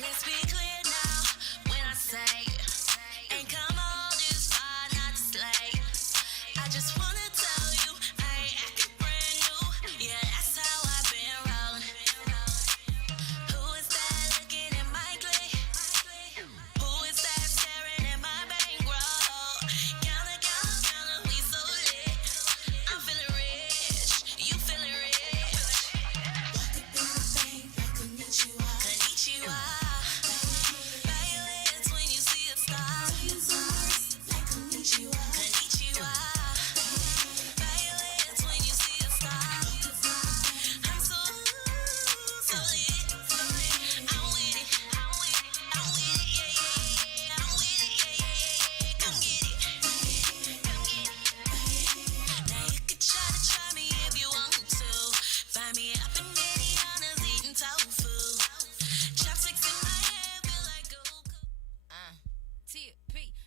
Let's be clear now when I say, ain't come all this far not to slay. I just wanna tell you, I ain't acting brand new. Yeah, that's how I've been rolling. Who is that looking at my glee? Who is that staring at my bankroll? Counter, we so lit. I'm feeling rich, you feeling rich. Walk up in the bank like Konnichiwa.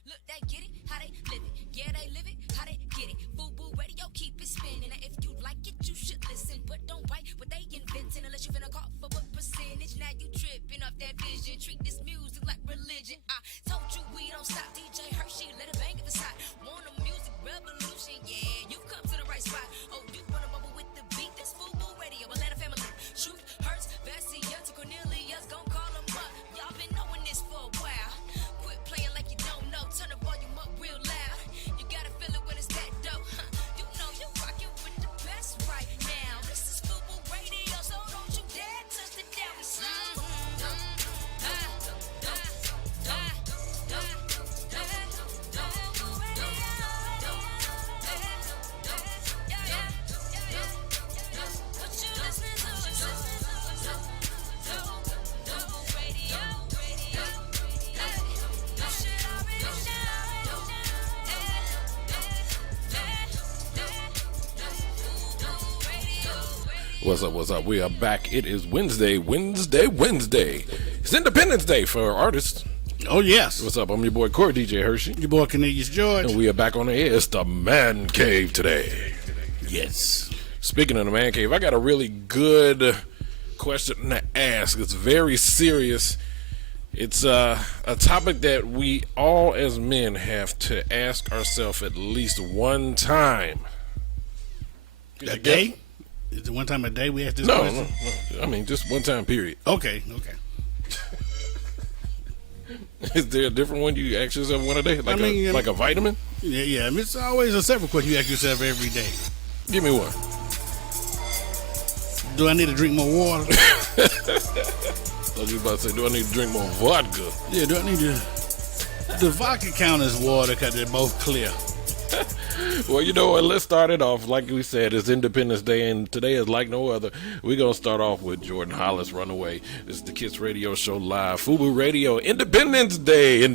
Look, they get it, how they live it. Yeah, they live it, how they get it. FUBU radio, keep it spinning. And if you like it, you should listen. But don't bite what they inventing unless you finna call for what percentage. Now you tripping off that vision. Treat this music like religion. I told you we don't stop. DJ Hershey, let it bang if it's hot. Want a music revolution? Yeah, you come to the right spot. Oh, you wanna bubble with the beat? This FUBU radio, Atlanta family. Truth hurts, Vessia to Cornelius, gon' call them up. Y'all been knowing this for a while. Quit playing like you don't know. Turn the volume up real loud. You gotta feel it when it's that dope. You know you're rocking with the best right now. This is FUBU radio, so don't you dare touch the down. We slow. What's up, what's up? We are back. It is Wednesday. It's Independence Day for artists. Oh, yes. What's up? I'm your boy, Corey DJ Hershey. Your boy, Cornelius George. And we are back on the air. It's the Man Cave today. Yes. Speaking of the Man Cave, I got a really good question to ask. It's very serious. It's a topic that we all as men have to ask ourselves at least one time. A day? Is it one time a day we ask this question? No. I mean, just one time, period. Okay. Is there a different one you ask yourself one a day? Like, like a vitamin? Yeah. I mean, it's always a separate question you ask yourself every day. Give me one. Do I need to drink more water? I was about to say, do I need to drink more vodka? Yeah, do I need to... The vodka count as water because they're both clear. Well, you know what? Let's start it off. Like we said, it's Independence Day, and today is like no other. We're going to start off with Jordan Hollis, Runaway. This is the Kids Radio Show live. FUBU Radio, Independence Day.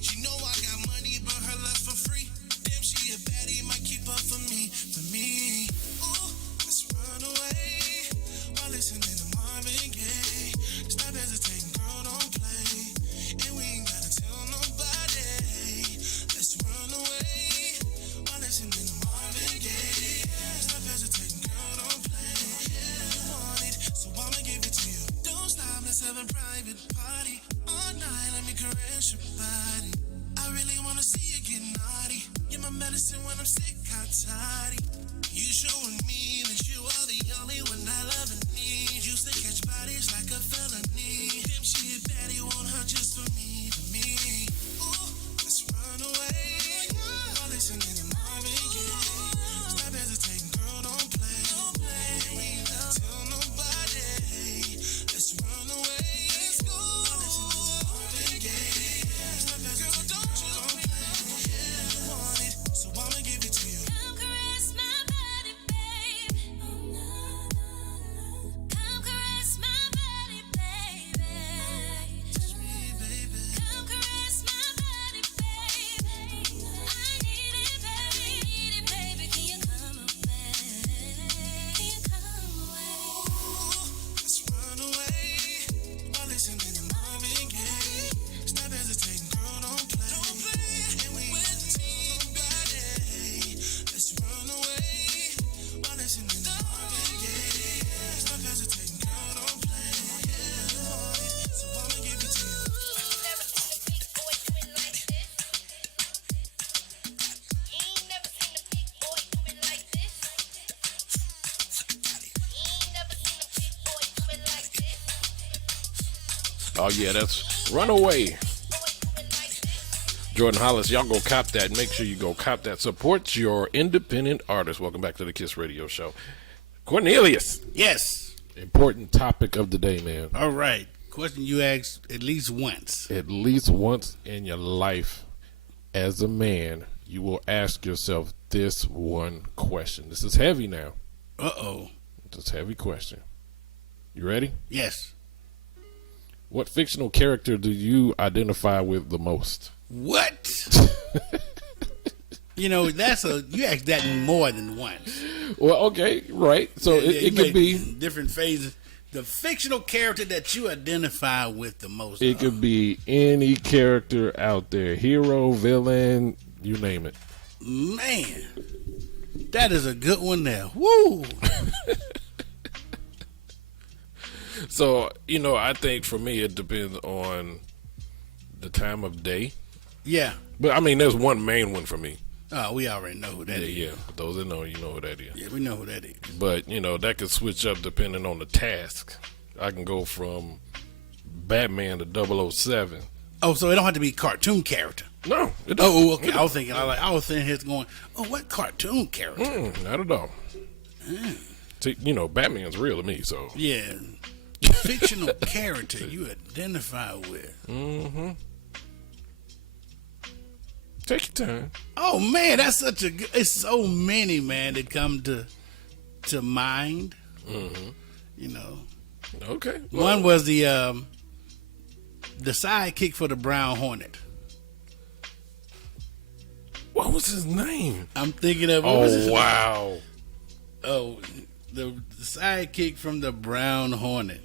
She know I got money, but her lust for free. Damn, she a baddie, might keep up for me. Oh, yeah, that's Runaway. Jordan Hollis, y'all go cop that. Make sure you go cop that. Support your independent artists. Welcome back to the Kiss Radio Show. Cornelius. Yes. Important topic of the day, man. All right. Question you asked at least once. At least once in your life as a man, you will ask yourself this one question. This is heavy now. Uh-oh. This is a heavy question. You ready? Yes. What fictional character do you identify with the most? What? You know, you asked that more than once. Well, okay, right. So it could be different phases. The fictional character that you identify with the most. It could be any character out there. Hero, villain, you name it. Man, that is a good one there. Woo! So, I think for me it depends on the time of day. Yeah. But, I mean, there's one main one for me. Oh, we already know who that is. Yeah, those that know, you know who that is. Yeah, we know who that is. But, that could switch up depending on the task. I can go from Batman to 007. Oh, so it don't have to be a cartoon character. No. It don't. Oh, okay. I was thinking here going, what cartoon character? Not at all. See, Batman's real to me, so. Yeah. Fictional character you identify with. Mm-hmm. Take your time. Oh man, that's such a good. It's so many, man, that come to mind. Mm-hmm. Okay. One was the sidekick for the Brown Hornet. What was his name? I'm thinking of. Oh wow. Oh, the sidekick from the Brown Hornet.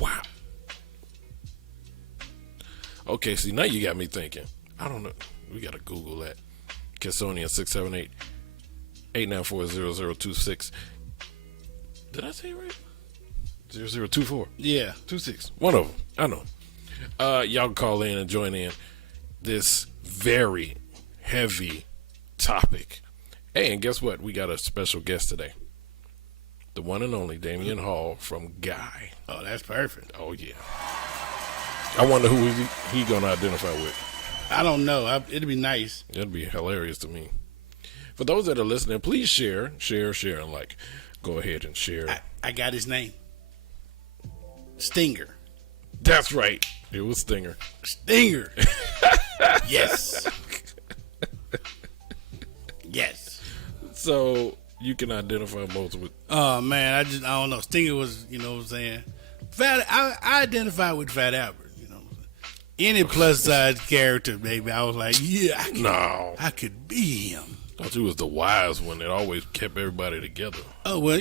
Wow. Okay, see, now you got me thinking. I don't know. We got to Google that. Kessonia 678-894-0026. Did I say it right? 0024. Yeah. 26. One of them. I know. Y'all can call in and join in this very heavy topic. Hey, and guess what? We got a special guest today. The one and only Damion Hall from Guy. Oh, that's perfect. Oh, yeah. I wonder who he going to identify with. I don't know. It'd be nice. It'd be hilarious to me. For those that are listening, please share, and like. Go ahead and share. I got his name. Stinger. That's right. It was Stinger. Stinger. Yes. Yes. So you can identify most with. Oh man, I don't know. Stinger was, you know what I'm saying. I identify with Fat Albert. Any plus size character, baby. I was like, yeah, I could be him. Thought he was the wise one that always kept everybody together. Oh well,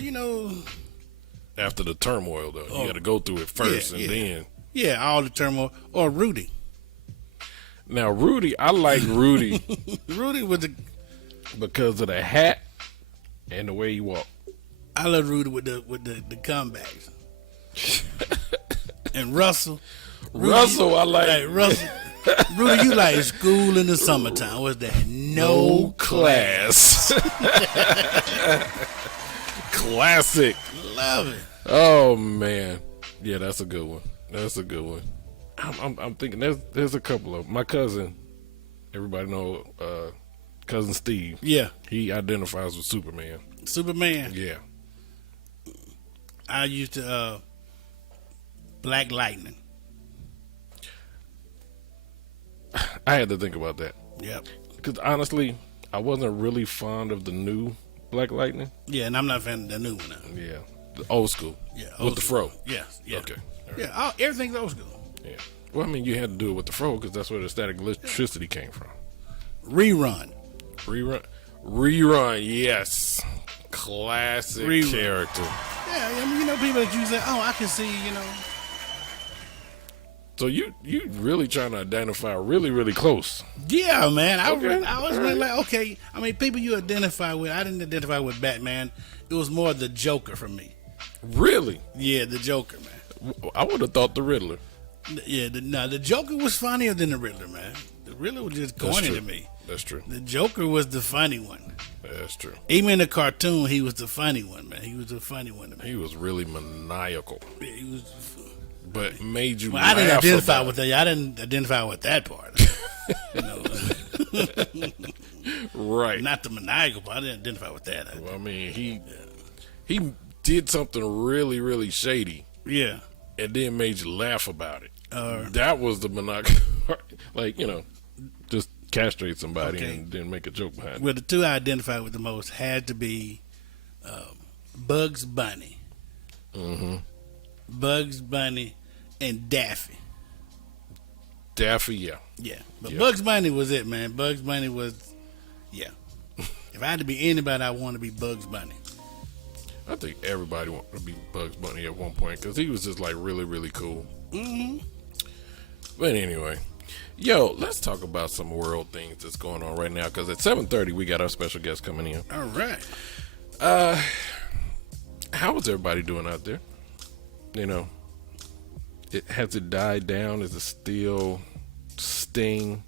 After the turmoil, though, you got to go through it first, then. Yeah, all the turmoil. Or Rudy. Now Rudy, I like Rudy. Rudy was because of the hat and the way he walked. I love Rudy with the comebacks. And Russell. Russell, I like Russell. Rudy, you like school in the summertime. What's that? No class. Classic. Love it. Oh man, yeah, that's a good one. I'm thinking there's a couple of my cousin. Everybody know cousin Steve. Yeah, he identifies with Superman. Superman. Yeah. I used to Black Lightning. I had to think about that. Yep. Because honestly, I wasn't really fond of the new Black Lightning. Yeah, and I'm not a fan of the new one now. Yeah, the old school. Yeah, with the fro. Yeah. Okay. All right. Yeah, everything's old school. Yeah. Well, I mean, you had to do it with the fro because that's where the static electricity came from. Rerun. Yes. Classic character. Yeah, I mean, people that you say, oh, I can see, So you really trying to identify really, really close. Yeah, man. I was All really like, okay. I mean, people you identify with. I didn't identify with Batman. It was more the Joker for me. Really? Yeah, the Joker, man. I would have thought the Riddler. Yeah, the Joker was funnier than the Riddler, man. The Riddler was just corny to me. That's true. The Joker was the funny one. That's true. Even in the cartoon, he was the funny one, man. He was the funny one to me. He was really maniacal. Yeah, he was but made you Well, laugh I didn't identify about with that. I didn't identify with that part. You know, it. Right. not the maniacal part. I didn't identify with that. Well, I mean, he did something really, really shady, Yeah. and then made you laugh about it. That was the maniacal part. Like, you know, just castrate somebody Okay. and then make a joke behind it. Well, the two I identified with the most had to be Bugs Bunny. Mm-hmm. Bugs Bunny and Daffy. Daffy, yeah. Yeah. But Yeah. Bugs Bunny was it, man. Bugs Bunny was, yeah. If I had to be anybody, I want to be Bugs Bunny. I think everybody wanted to be Bugs Bunny at one point because he was just like really, really cool. Mm-hmm. But anyway, yo, let's talk about some world things that's going on right now because at 7:30 we got our special guest coming in. All right. How is everybody doing out there? You know, has it died down? Is it still sting?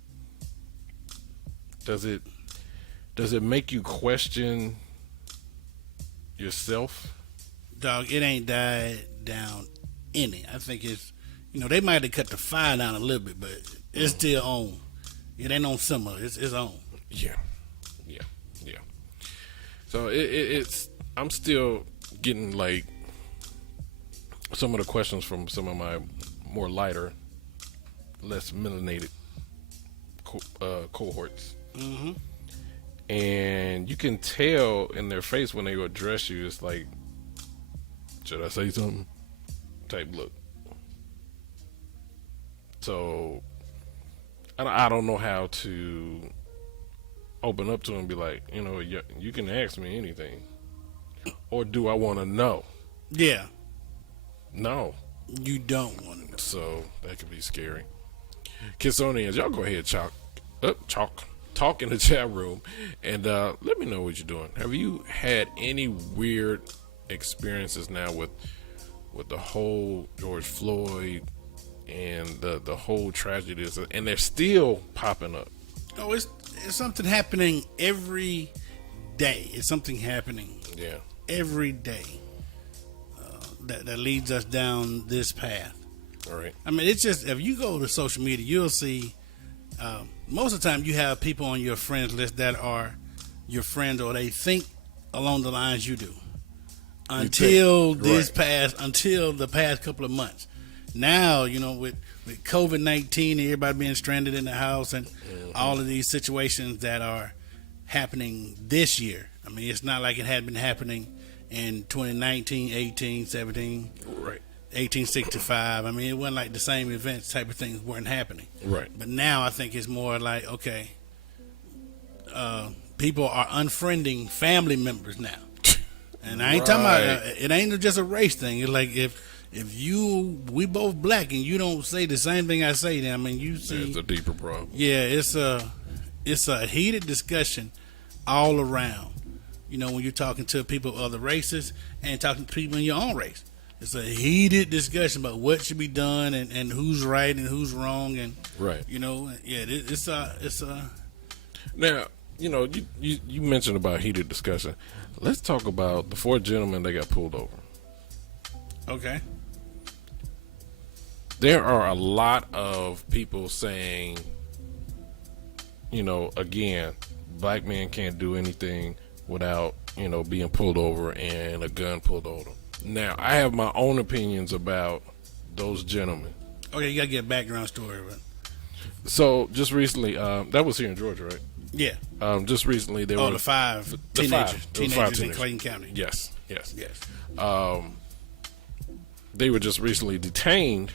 Does it make you question yourself? Dog, it ain't died down any. I think it's, they might have cut the fire down a little bit, but it's still on. It ain't on summer. It's on. Yeah. So it's I'm still getting like some of the questions from some of my more lighter, less melanated cohorts. Mm-hmm. And you can tell in their face when they address you, it's like, should I say something? Type look. So I don't know how to open up to them and be like, you can ask me anything. Or do I want to know? Yeah. No. You don't want to know. So that could be scary. Kissonians, y'all go ahead, talk in the chat room, and let me know what you're doing. Have you had any weird experiences now with the whole George Floyd and the whole tragedy, and they're still popping up? Oh, it's something happening every day. It's something happening every day that leads us down this path. All right. I mean, it's just, if you go to social media, you'll see most of the time you have people on your friends list that are your friends, or they think along the lines you do. Until the past couple of months. Now, with COVID-19 and everybody being stranded in the house and all of these situations that are happening this year. I mean, it's not like it had been happening in 2019, 18, 17, Right. 1865. I mean, it wasn't like the same events type of things weren't happening. Right. But now I think it's more like, okay, people are unfriending family members now. And I ain't talking about, it ain't just a race thing. It's like if we both black and you don't say the same thing I say, then I mean, you see, it's a deeper problem. yeah, it's a heated discussion all around. When you're talking to people of other races and talking to people in your own race, it's a heated discussion about what should be done and who's right and who's wrong, and right. It's a. Now, you mentioned about heated discussion. Let's talk about the 4 gentlemen that got pulled over. Okay. There are a lot of people saying, again, black men can't do anything without, being pulled over and a gun pulled over them. Now, I have my own opinions about those gentlemen. Okay, you got to get a background story. But. So, just recently, that was here in Georgia, right? Yeah. Just recently, there were the five teenagers in Clayton County. Yes. Yes. They were just recently detained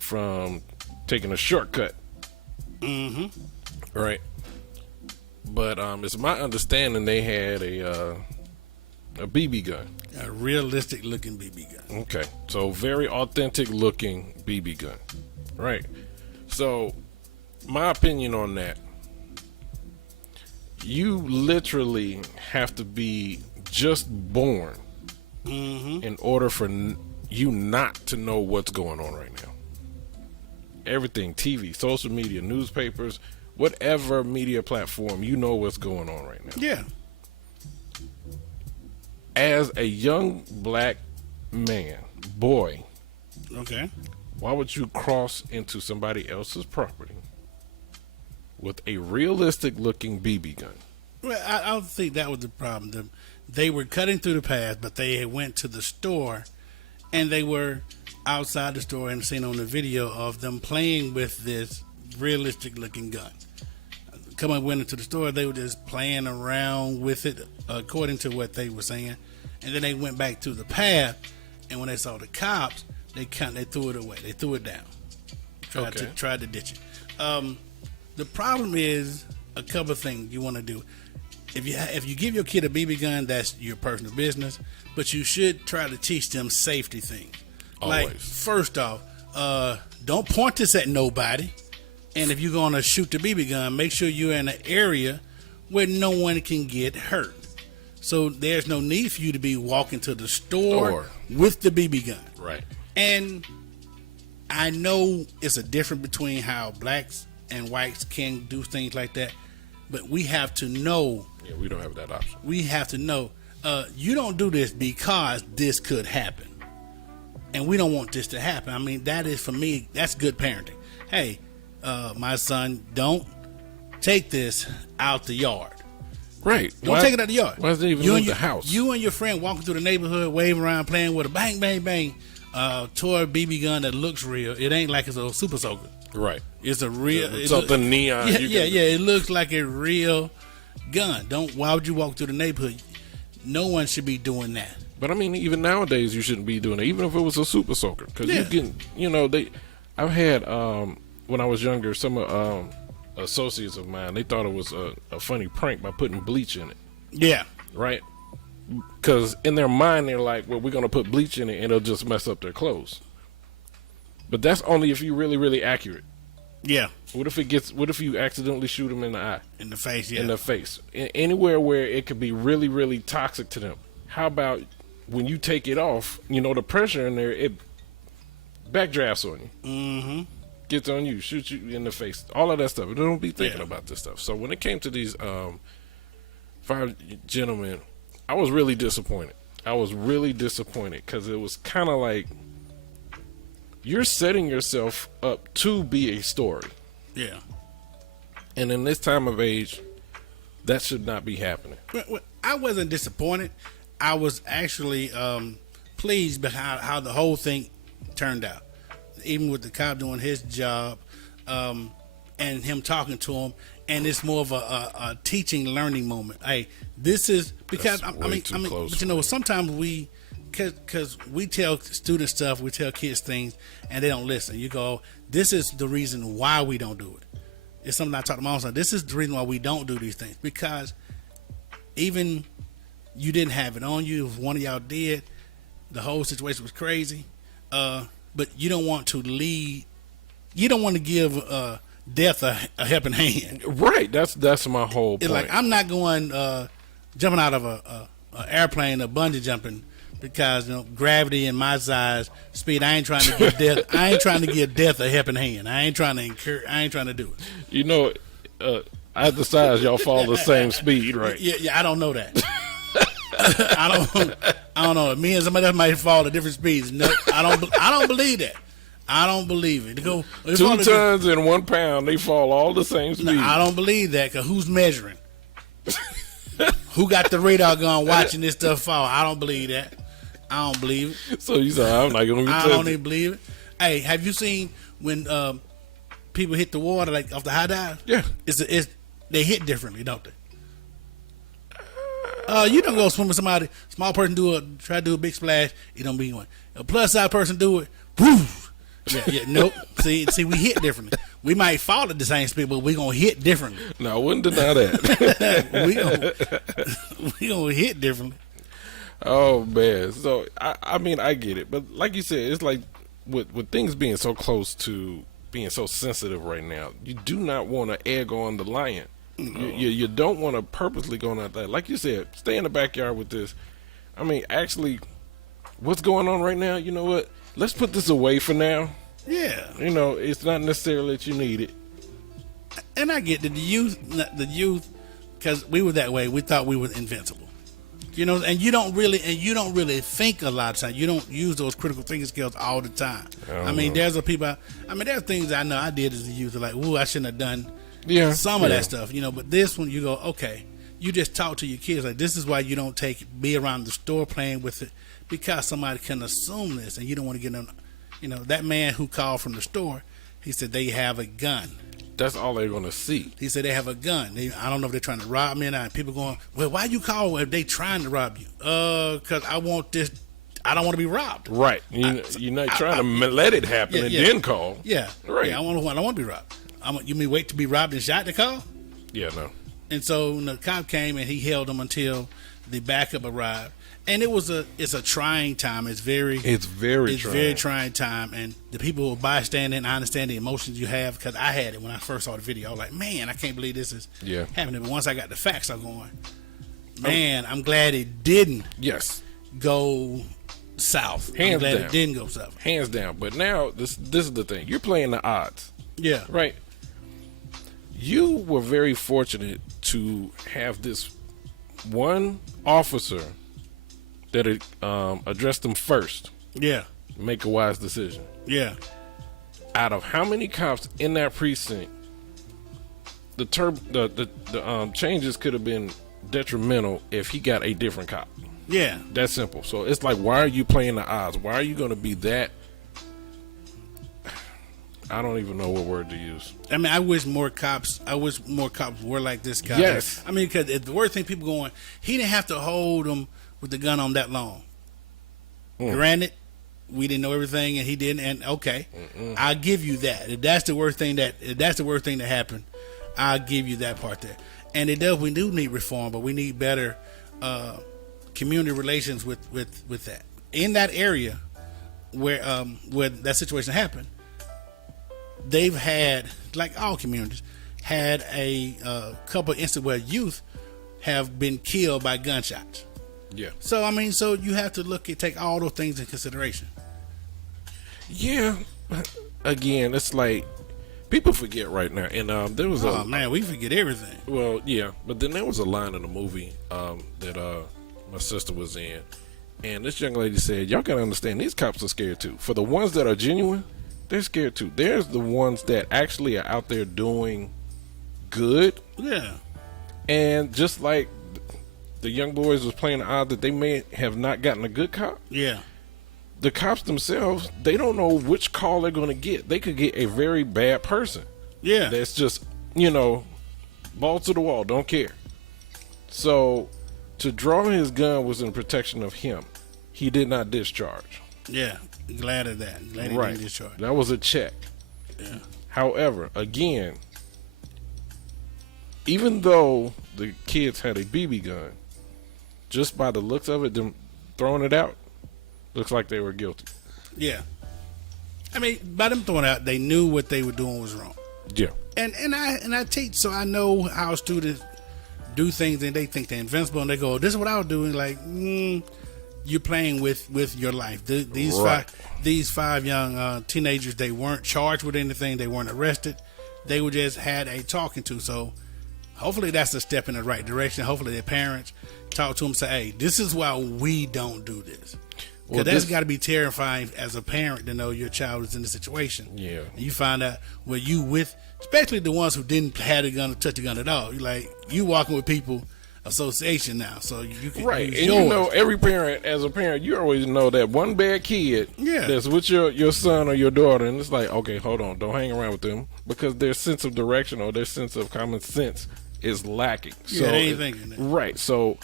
from taking a shortcut. Mm-hmm. Right. But it's my understanding they had a BB gun. A realistic looking BB gun. Okay. So very authentic looking BB gun. Right. So my opinion on that, you literally have to be just born in order for you not to know what's going on right now. Everything, TV, social media, newspapers, whatever media platform, you know what's going on right now. Yeah. As a young black boy, Okay. Why would you cross into somebody else's property with a realistic-looking BB gun? Well, I don't think that was the problem. They were cutting through the path, but they went to the store, and they were outside the store and seen on the video of them playing with this realistic-looking gun. Went into the store, they were just playing around with it, according to what they were saying, and then they went back to the path, and when they saw the cops, they threw it away. They threw it down. Tried to ditch it. The problem is a couple of things you want to do. If you give your kid a BB gun, that's your personal business, but you should try to teach them safety things. Always. Like, first off, don't point this at nobody. And if you're going to shoot the BB gun, make sure you're in an area where no one can get hurt. So there's no need for you to be walking to the store with the BB gun. Right. And I know it's a difference between how blacks and whites can do things like that, but we have to know. Yeah, we don't have that option. We have to know, you don't do this because this could happen. And we don't want this to happen. I mean, that is, for me, that's good parenting. Hey, my son, don't take this out the yard. Right. Don't take it out the yard. Why does it even leave the house? You and your friend walking through the neighborhood, waving around, playing with a bang, bang, bang, toy BB gun that looks real. It ain't like it's a super soaker. Right. It's a real something neon. Yeah. It looks like a real gun. Why would you walk through the neighborhood? No one should be doing that. But I mean, even nowadays, you shouldn't be doing it, even if it was a super soaker, because you can, I've had when I was younger, some associates of mine, they thought it was a funny prank by putting bleach in it. Yeah. Right. Because in their mind, they're like, well, we're going to put bleach in it and it'll just mess up their clothes. But that's only if you're really, really accurate. Yeah. What if you accidentally shoot them in the eye? In the face, yeah. In the face. Anywhere where it could be really, really toxic to them. How about when you take it off, the pressure in there, it backdrafts on you. Mm-hmm. Gets on you, shoots you in the face. All of that stuff. Don't be thinking about this stuff. So when it came to these 5 gentlemen, I was really disappointed. Because it was kind of like, you're setting yourself up to be a story. Yeah. And in this time of age, that should not be happening. Well, I wasn't disappointed. I was actually pleased by how the whole thing turned out. Even with the cop doing his job and him talking to him. And it's more of a teaching, learning moment. Hey, this is because but sometimes because we tell students stuff, we tell kids things, and they don't listen. You go, this is the reason why we don't do it. It's something I talk to my own son. This is the reason why we don't do these things, because even you didn't have it on you. If one of y'all did, the whole situation was crazy. But you don't want to lead. You don't want to give death a helping hand. Right. That's my whole point. It's like, I'm not going jumping out of a airplane or bungee jumping because gravity and my size, speed. I ain't trying to give death. I ain't trying to give death a helping hand. I ain't trying to do it. At the size, y'all fall the same speed, right? Yeah. I don't know that. I don't know. Me and somebody else might fall at different speeds. No, I don't believe that. I don't believe it. 2 tons and 1 pound, they fall all the same speed. No, I don't believe that, because who's measuring? Who got the radar gun watching this stuff fall? I don't believe that. I don't believe it. So you said, I'm not going to be I don't even believe it. Hey, have you seen when people hit the water like off the high dive? Yeah. They hit differently, don't they? You don't go swim with somebody, small person try to do a big splash, it don't be one. A plus size person do it, woof. Yeah, nope. See, we hit differently. We might fall at the same speed, but we gonna hit differently. No, I wouldn't deny that. we gonna hit differently. Oh man, so I mean I get it, but like you said, it's like with things being so close to being so sensitive right now, you do not want to egg on the lion. No. You don't want to purposely go out there. Like you said, stay in the backyard with this. I mean, actually, what's going on right now? You know what? Let's put this away for now. Yeah. It's not necessarily that you need it. And I get that the youth, because we were that way, we thought we were invincible. You know, and you don't really think a lot of times. You don't use those critical thinking skills all the time. I mean, there are things I know I did as a youth, like, ooh, I shouldn't have done some of that stuff, you know. But this one, you go, okay, you just talk to your kids like, this is why you don't be around the store playing with it, because somebody can assume this, and you don't want to get them. You know, that man who called from the store, he said they have a gun. That's all they're going to see. He said they have a gun. I don't know if they're trying to rob me or not. People going, well, why you call if they trying to rob you? Because I want this. I don't want to be robbed. Right. You're not trying to let it happen and then call. Yeah. Right. Yeah, I don't want to be robbed. You mean wait to be robbed and shot to call? Yeah, no. And so the cop came and he held them until the backup arrived. And it's a trying time. It's very trying time. And the people who are bystanding, I understand the emotions you have, because I had it when I first saw the video. I was like, man, I can't believe this is happening. But once I got the facts, I'm going, man, I'm glad it didn't go south. I'm glad it didn't go south. Hands down. But now, this is the thing. You're playing the odds. Yeah. Right? You were very fortunate to have this one officer that addressed them first. Yeah. Make a wise decision. Yeah. Out of how many cops in that precinct, the changes could have been detrimental if he got a different cop. Yeah. That's simple. So it's like, why are you playing the odds? Why are you going to be that? I don't even know what word to use. I mean, I wish more cops were like this guy. Yes. I mean, because the worst thing, people going, he didn't have to hold them with the gun on that long. Granted, we didn't know everything and he didn't, and okay, I'll give you that. If that's the worst thing that happened, I'll give you that part there. And we do need reform, but we need better community relations with that. In that area where that situation happened, they've had, like all communities, had a couple of instances where youth have been killed by gunshots. Yeah. So I mean, you have to take all those things in consideration. Yeah. Again, it's like people forget right now, and there was man, we forget everything. Well, yeah, but then there was a line in the movie that my sister was in, and this young lady said, "Y'all gotta understand, these cops are scared too. For the ones that are genuine, they're scared too. There's the ones that actually are out there doing good. Yeah. And just like the young boys was playing the odds that they may have not gotten a good cop. Yeah. The cops themselves, they don't know which call they're going to get. They could get a very bad person. Yeah. That's just, balls to the wall, don't care. So to draw his gun was in protection of him. He did not discharge. Yeah. Glad of that. Glad he didn't discharge. That was a check. Yeah. However, again, even though the kids had a BB gun, just by the looks of it, them throwing it out, looks like they were guilty. Yeah. I mean, by them throwing it out, they knew what they were doing was wrong. Yeah. And I teach, so I know how students do things and they think they're invincible, and they go, this is what I was doing. Like, you're playing with your life. These five young teenagers, they weren't charged with anything. They weren't arrested. They were just had a talking to. So hopefully that's a step in the right direction. Hopefully their parents talk to them and say, hey, this is why we don't do this. Because that's got to be terrifying as a parent to know your child is in this situation. Yeah. And you find out where you with, especially the ones who didn't have a gun or touch a gun at all. You walking with people association now, so you can right. And yours. Every parent, as a parent, you always know that one bad kid that's with your son or your daughter, and it's like, okay, hold on, don't hang around with them, because their sense of direction or their sense of common sense is lacking. Yeah, they ain't thinking that. Right. So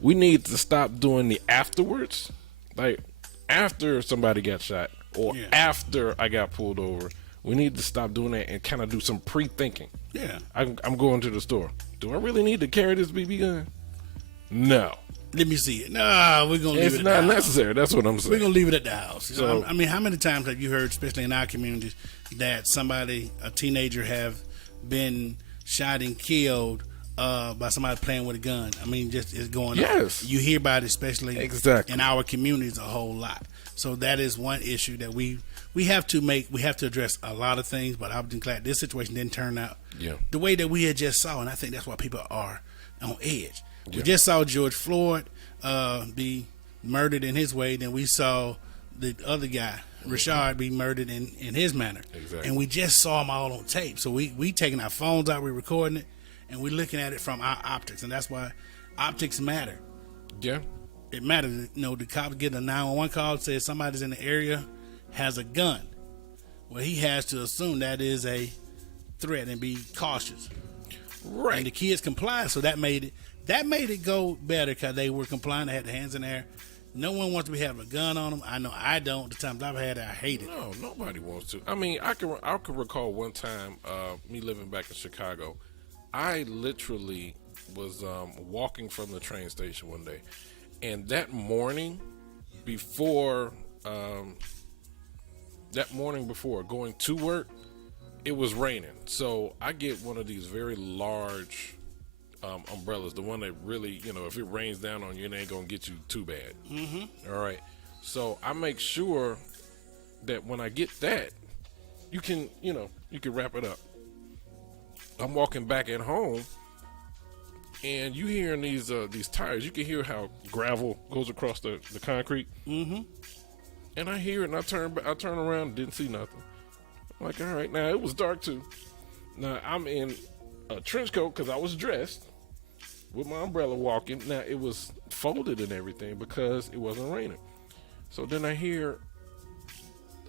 we need to stop doing the afterwards, like after somebody got shot or after I got pulled over. We need to stop doing that and kind of do some pre-thinking. Yeah. I'm going to the store. Do I really need to carry this BB gun? No. Let me see it. No, we're going to leave it at the house. It's not necessary. That's what I'm saying. We're going to leave it at the house. So, I mean, how many times have you heard, especially in our communities, that a teenager have been shot and killed by somebody playing with a gun? I mean, just it's going on. Yes. You hear about it, especially in our communities, a whole lot. So that is one issue that we have to address a lot of things, but I'm glad this situation didn't turn out the way that we had just saw, and I think that's why people are on edge. We just saw George Floyd be murdered in his way, then we saw the other guy, Rashard, be murdered in his manner. Exactly. And we just saw them all on tape. So we taking our phones out, we're recording it, and we're looking at it from our optics. And that's why optics matter. Yeah. It matters. You know, the cops get a 911 call, says somebody's in the area, has a gun. Well, he has to assume that is a threat and be cautious. Right. And the kids complied, so that made it go better because they were complying. They had their hands in the air. No one wants to be having a gun on them. I know I don't. The times I've had it, I hate it. No, nobody wants to. I mean, I can recall one time, me living back in Chicago. I literally was walking from the train station one day, and that morning before going to work, it was raining. So I get one of these very large umbrellas, the one that really, if it rains down on you, it ain't gonna get you too bad. Mm-hmm. All right. So I make sure that when I get that, you can wrap it up. I'm walking back at home, and you hearing these tires. You can hear how gravel goes across the concrete. Mm-hmm. And I hear it, and I turn around, didn't see nothing. I'm like, all right, now it was dark too. Now I'm in a trench coat because I was dressed with my umbrella walking. Now it was folded and everything because it wasn't raining. So then I hear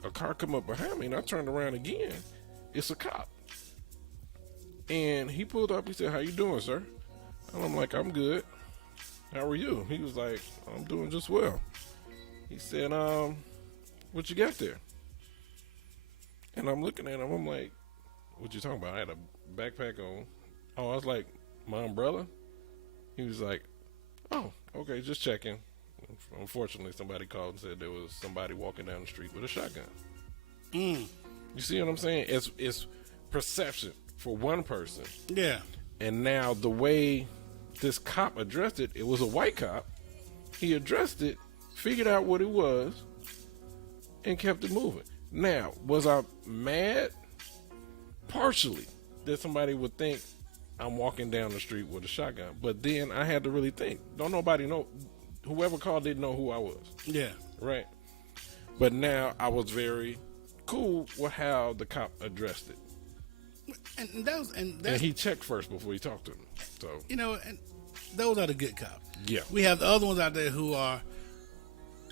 a car come up behind me, and I turned around again. It's a cop. And he pulled up. He said, "How you doing, sir?" And I'm like, "I'm good. How are you?" He was like, "I'm doing just well." He said, "What you got there?" And I'm looking at him. I'm like, "What you talking about?" I had a backpack on. Oh, I was like, "My umbrella?" He was like, "Oh, okay, just checking." Unfortunately, somebody called and said there was somebody walking down the street with a shotgun. You see what I'm saying? It's perception for one person. Yeah. And now the way this cop addressed it, it was a white cop. He addressed it, figured out what it was, and kept it moving. Now, was I mad? Partially. That somebody would think I'm walking down the street with a shotgun. But then I had to really think. Don't nobody know. Whoever called didn't know who I was. Yeah. Right? But now I was very cool with how the cop addressed it. And he checked first before he talked to him. So and those are the good cops. Yeah. We have the other ones out there who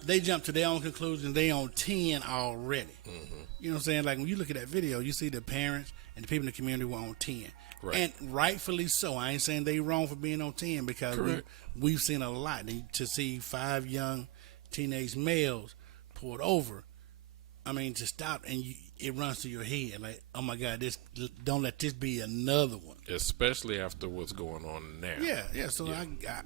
they jump to their own conclusion. They on 10 already. Mm-hmm. You know what I'm saying? Like when you look at that video, you see the parents and the people in the community were on 10. Right. And rightfully so. I ain't saying they wrong for being on 10 because we've seen a lot. To see 5 young teenage males pulled over, I mean, to stop and it runs through your head like, oh my God, don't let this be another one. Especially after what's going on now. Yeah. So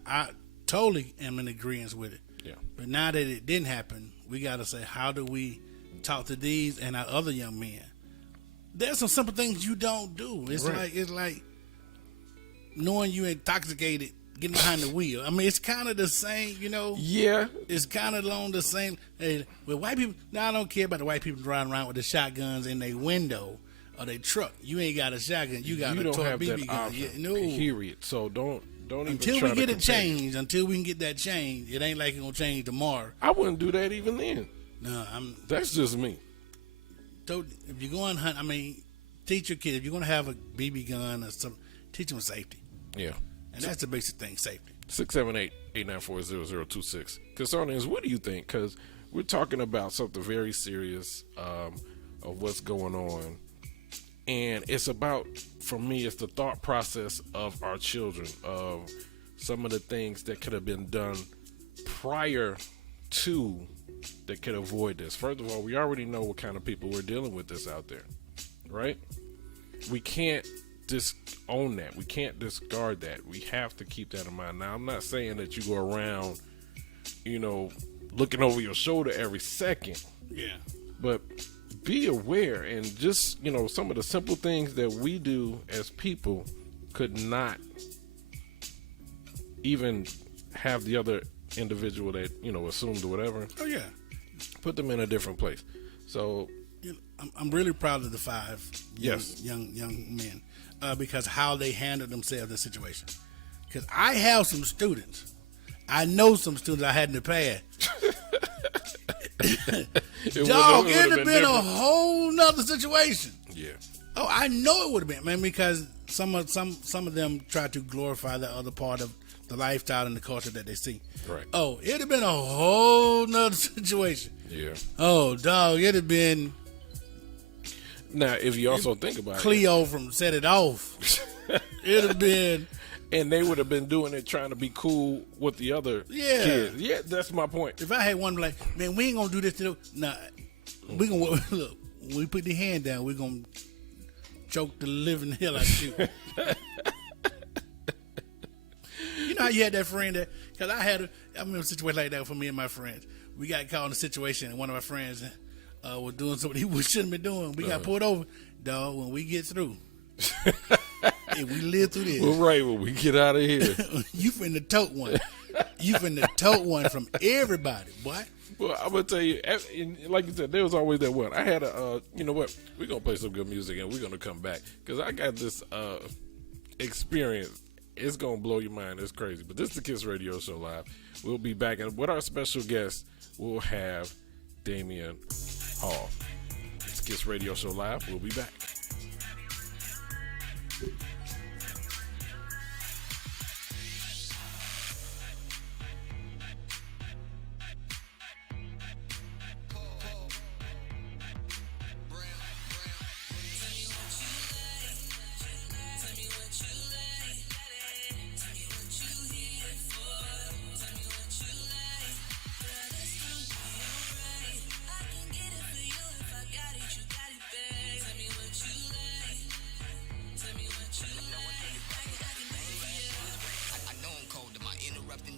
I totally am in agreement with it. Yeah. But now that it didn't happen, we got to say, how do we talk to these and our other young men? There's some simple things you don't do. It's like knowing you intoxicated, getting behind the wheel. I mean, it's kind of the same, Yeah. It's kind of along the same. With white people, now I don't care about the white people driving around with the shotguns in their window or their truck. You ain't got a shotgun. You got a toy BB gun. No. Period. So don't even until try we get to it changed. Until we can get that changed, it ain't like it's gonna change tomorrow. I wouldn't do that even then. No, That's just me. So if you're going hunt, I mean, teach your kids. If you're going to have a BB gun or something, teach them safety. Yeah. And that's the basic thing, safety. 678-894-0026. Concerning, what do you think? Because we're talking about something very serious of what's going on. And it's about, for me, it's the thought process of our children, of some of the things that could have been done prior to that could avoid this. First of all, we already know what kind of people we're dealing with this out there, right? We can't disown that. We can't discard that. We have to keep that in mind. Now, I'm not saying that you go around, looking over your shoulder every second. Yeah. But be aware, and just, some of the simple things that we do as people could not even have the other individual that assumed or whatever. Oh yeah, put them in a different place. So I'm really proud of the 5 yes young men because how they handled themselves in the situation. Because I have some students, I know some students I had in the past. It Dog, would've it'd have been a different. whole nother situation. Yeah. Oh, I know it would have been, man, because some of them try to glorify the other part of the lifestyle and the culture that they see. Right. Oh, it'd have been a whole nother situation. Yeah. Oh, dog, it'd have been Now, if you also think about Cleo from Set It Off. It'd have been. and they would have been doing it trying to be cool with the other Yeah. kids. Yeah, that's my point. If I had one like, man, we ain't gonna do this to them. Nah, we gonna look. When we put the hand down, we gonna choke the living hell out of you. You know how you had that friend that? Because I remember a situation like that for me and my friends. We got caught in a situation, and one of our friends was doing something he shouldn't have been doing. We got pulled over, dog. When we get through, if we live through this, Well, right, when we get out of here. you finna tote one. You finna tote one from everybody, boy. Well, I'm gonna tell you, and like you said, there was always that one. I had you know what? We're gonna play some good music and we're gonna come back because I got this experience. It's gonna blow your mind. It's crazy. But this is the Kiss Radio Show Live. We'll be back, and with our special guest, we'll have Damion Hall. It's Kiss Radio Show Live. We'll be back.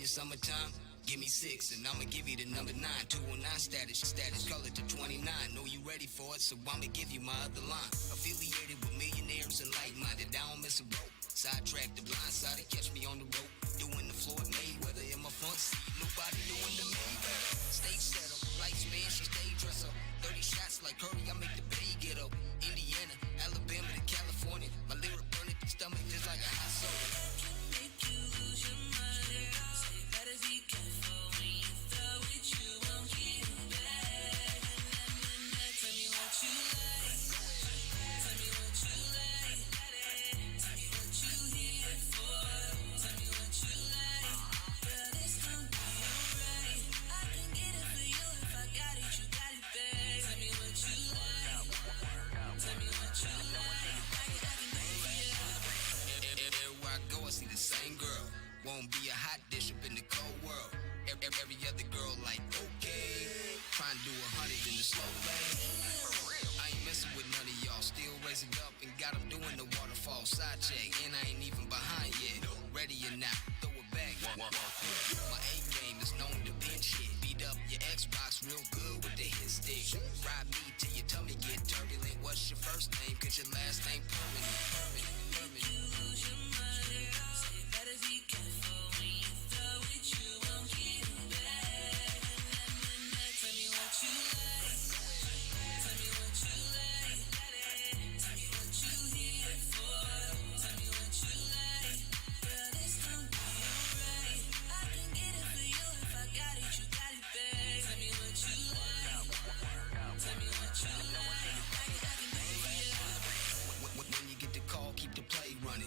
Summertime, give me 6 and I'ma give you the number 9. 219 status, call it to 29. Know you ready for it, so I'ma give you my other line. Affiliated with millionaires and like-minded, I don't miss a rope. Sidetrack the blind side and catch me on the rope. Doing the Floyd Mayweather in my front seat. Nobody doing the Mayweather. Stage setup, lights man, she stage dresser. 30 shots like Curry, I make the bay get up. Indiana, Alabama to California. My lyric burn it, stomach just like a hot soda. Won't be a hot dish up in the cold world. Every other girl like, okay. Try and do 100 in the slow lane. I ain't messing with none of y'all. Still raising up and got them doing the waterfall side check. And I ain't even behind yet. Ready or not, throw it back. My A game is known to bench hit. Beat up your Xbox real good with the hit stick. Ride me till your tummy get turbulent. What's your first name? Cause your last name permanent. When you get the call, keep the play running.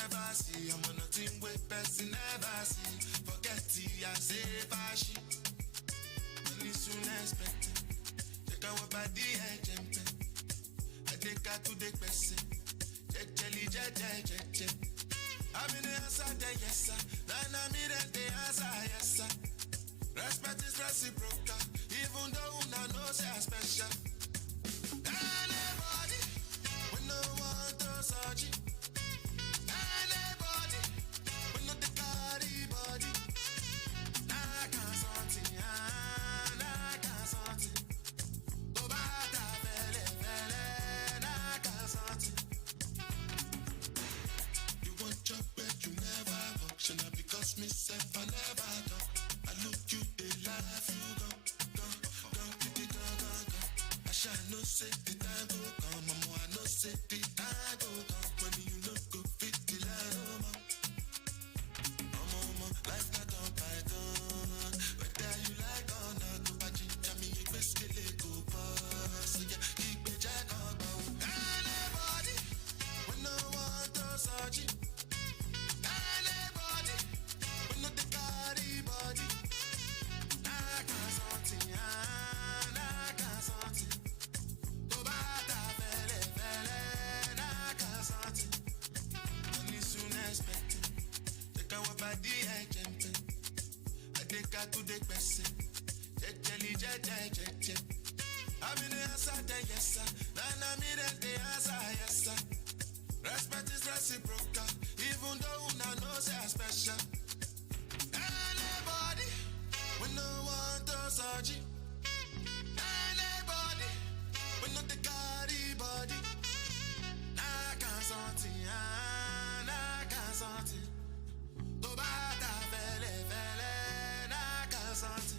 never see. I'm on nothing with person never see. Forget it, I say fashion. Money soon expected. Take our body and jump. I take her to the person. Jelly, jelly. I'm in the answer, yes sir. Then I'm in the answer, yes sir. Respect is reciprocal, even though I know say I'm special. Anybody, we no want to search it. Anybody, we no the carry body. I can't something, I can't something. Go back to fele, I can't something. You want job where you never function, because myself I never done. I look you, they laugh you go. I shall no say the time go come, mama. I no say the time go come. When you look go fit the line, mama. Life not on Python. Whether you like or not, go back to me, you best get go pass. So yeah, keep it jack on. Anybody, we no want to search it. Anybody, we no the carry body. I can't something, I can't something. Go back to fele, I can't something. Money soon expected. Take our body and jumping. I take her to the person. Jelly. I'm in the answer, yes sir. Then I'm in the answer, yes sir. Respect is reciprocal, even though I know say I'm special. Anybody, we no want to search it. Anybody, we no the carry body. I can't something, I can't something. Go back to fele, I can't something.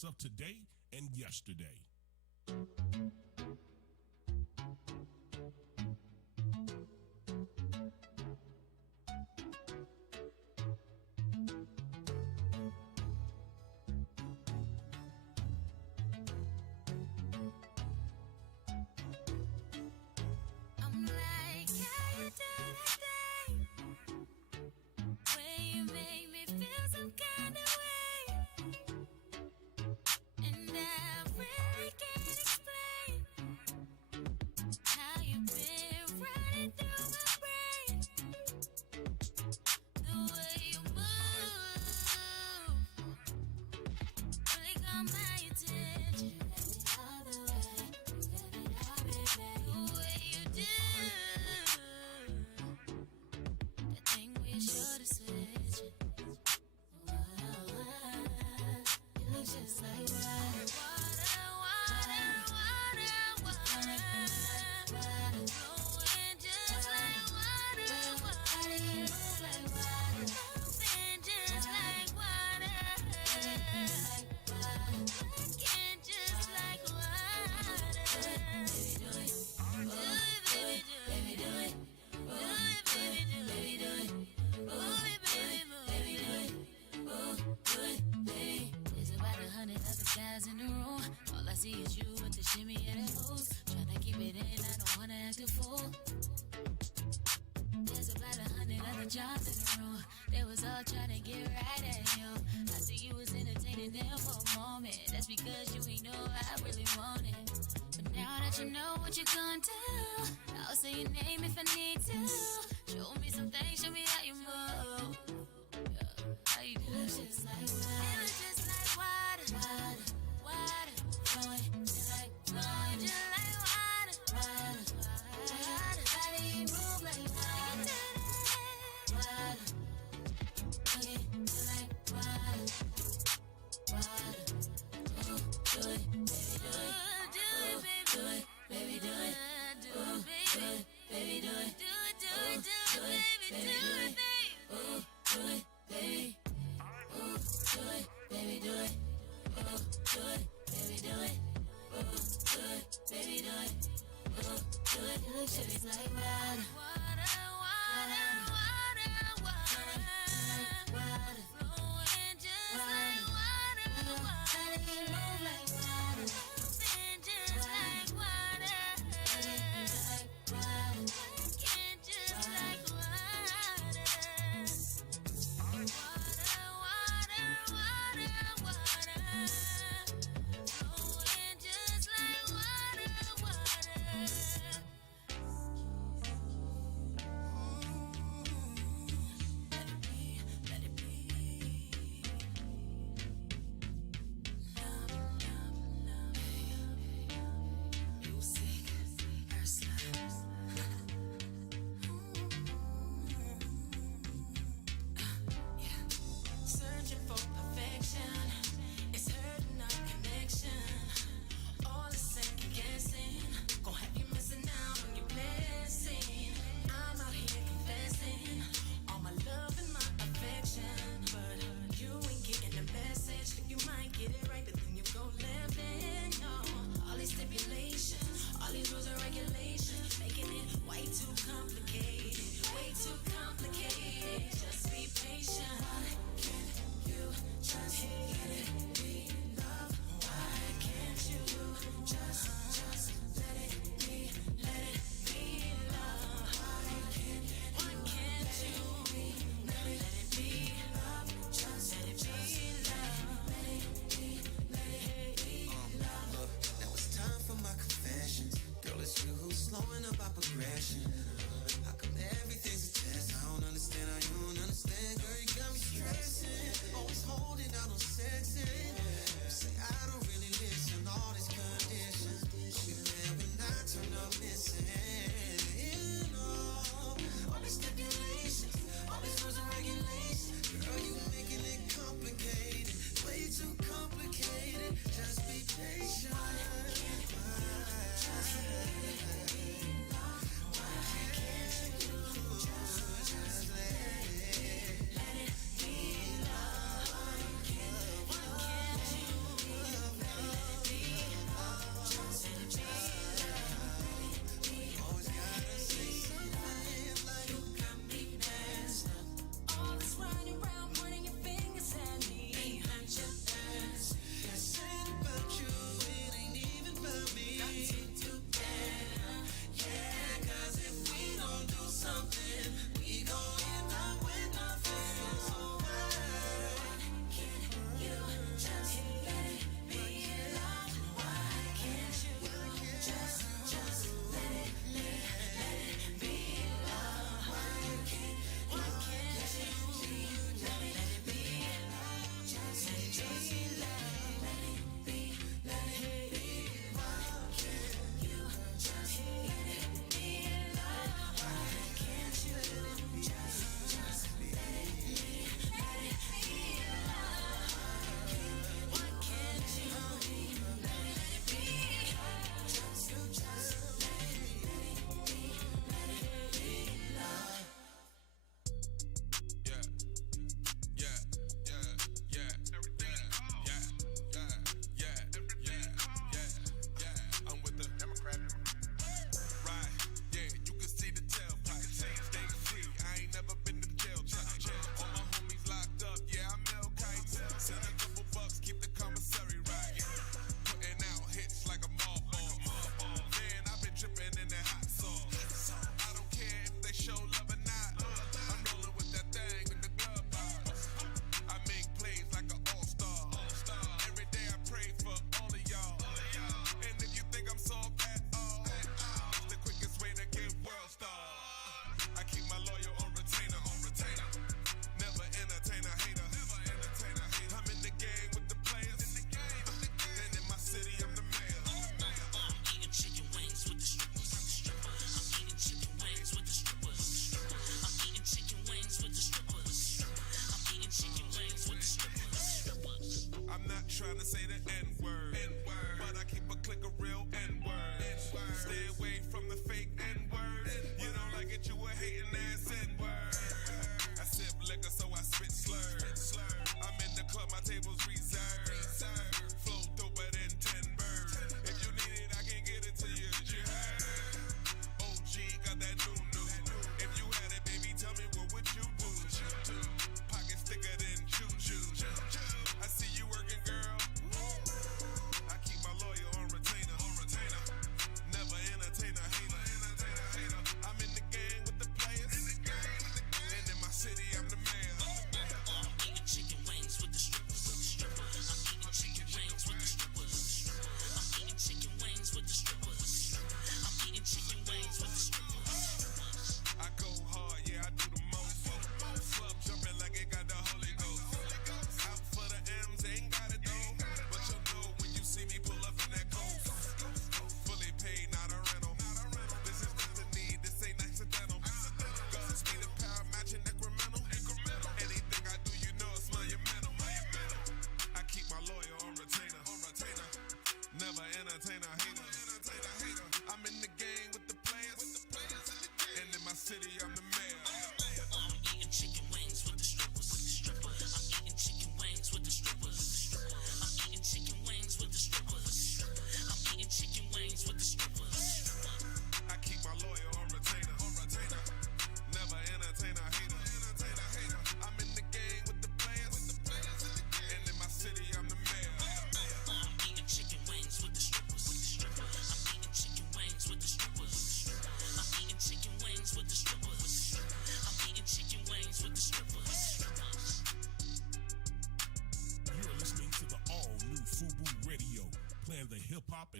topics of today and yesterday. I'm like, how you do that thing? When you make me feel some kind of way. And I really can't explain how you've been running through my brain. The way you move really got my attention. All the way, the way you do that thing where your shoulders switching. It looks just like water, water, water, water, water, flowing just like water, water, moving just like water, looking just like water, baby do it, baby do it, do it, baby do it, baby do it, move it, baby, baby do it, do it, baby. There's about 100 other guys in the room. All I see is you with the shimmy and the moves. Tryna keep it in, I don't wanna act a fool. There's about 100 other jobs in the room. They was all trying to get right at you. I see you was entertaining them for a moment. That's because you ain't know I really want it. But now that you know what you're gonna do, I'll say your name if I need to. Show me some things, show me how you move. Yeah, how you do it? Just like water. It was just like water, water, water, flowing, just like flowing, just like water, water, water. How do you move like water, water? Okay, just like water, water. Do it, baby, do it, do it, baby, do it, baby, do it, do it, baby, do it, do it, do it, do it, baby, do it, baby, do it, baby. Do it, baby, do it. Do it, baby, do it. Do it, baby, do it. Do it, it looks just like water. Water, water, water, water. Water, flowing just like water, water. Move like water, moving just like water. Working just like water. Water, water, water, water, flowing just like water, water.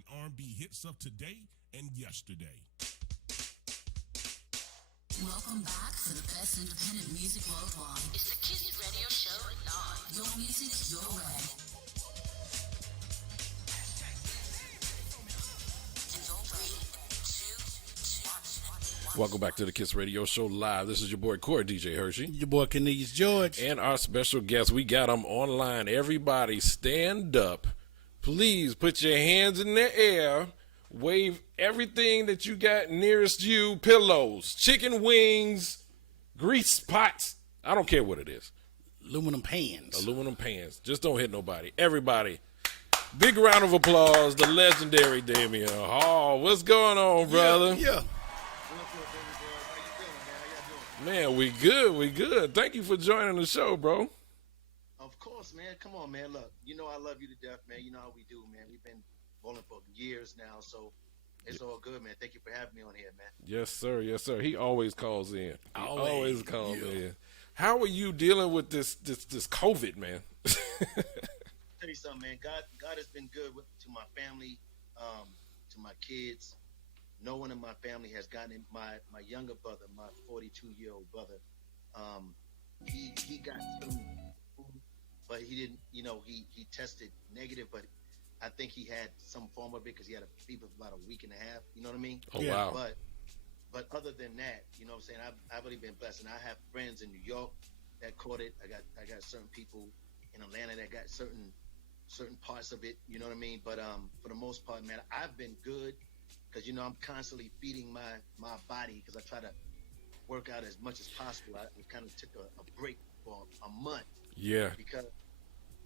and R&B hits of today and yesterday. Welcome back for the best independent music worldwide. It's the Kiss Radio Show live. Your music, your way. And you're ready. 2, 1. Welcome back to the Kiss Radio Show live. This is your boy Corey DJ Hershey. Your boy Kenese George. And our special guest, we got him online. Everybody stand up. Please put your hands in the air. Wave everything that you got nearest you. Pillows, chicken wings, grease pots. I don't care what it is. Aluminum pans. Aluminum pans. Just don't hit nobody. Everybody, big round of applause. The legendary Damion. Oh, what's going on, brother? Yeah. Man, we good. We good. Thank you for joining the show, bro. Of course, man. Come on, man. Look, you know I love you to death, man. You know how we do, man. We've been rolling for years now, so it's all good, man. Thank you for having me on here, man. Yes, sir. Yes, sir. He always calls in. He always calls yeah. in. How are you dealing with this COVID, man? Tell you something, man. God has been good to my family, to my kids. No one in my family has gotten it. My younger brother, my 42-year-old brother, he got some, but he didn't. You know, he tested negative, but I think he had some form of it because he had a fever for about a week and a half. You know what I mean? Oh, wow. But other than that, you know what I'm saying? I've really been blessed, and I have friends in New York that caught it. I got certain people in Atlanta that got certain parts of it. You know what I mean? But for the most part, man, I've been good because you know I'm constantly feeding my body because I try to work out as much as possible. I kind of took a break for a month. Yeah. Because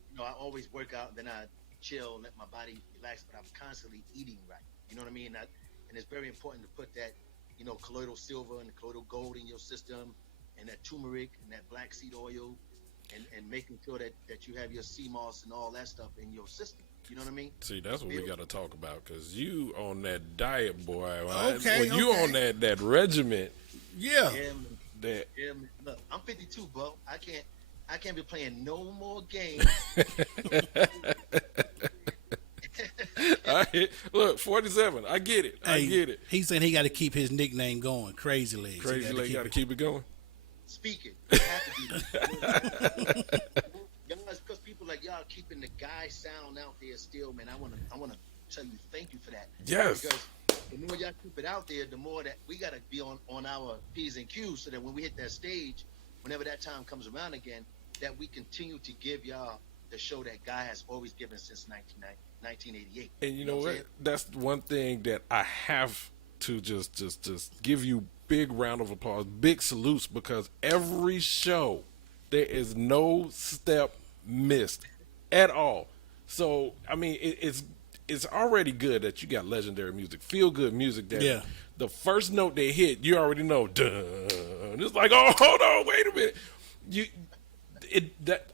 you know I always work out and then I chill, let my body relax, but I'm constantly eating right. You know what I mean? And it's very important to put that, you know, colloidal silver and colloidal gold in your system, and that turmeric and that black seed oil, and making sure that you have your sea moss and all that stuff in your system. You know what I mean? See, that's what we got to talk about because you on that diet, boy. Okay, when you on that regiment. Yeah. That. Yeah, man. Look, I'm 52, bro. I can't be playing no more games. Look, 47. I get it. I get it. He's saying he got to keep his nickname going. Crazy Legs. Crazy Legs got to keep it going. Speaking. You have to do that. Because people like y'all keeping the guy sound out there still, man. I wanna tell you thank you for that. Yes. Because the more y'all keep it out there, the more that we gotta be on our P's and Q's so that when we hit that stage, whenever that time comes around again, that we continue to give y'all the show that Guy has always given since 1988. And you know what? That's one thing that I have to just give you big round of applause, big salutes, because every show there is no step missed at all. So I mean, it's already good that you got legendary music, feel good music. That the first note they hit, you already know. Dun. It's like, oh, hold on, wait a minute.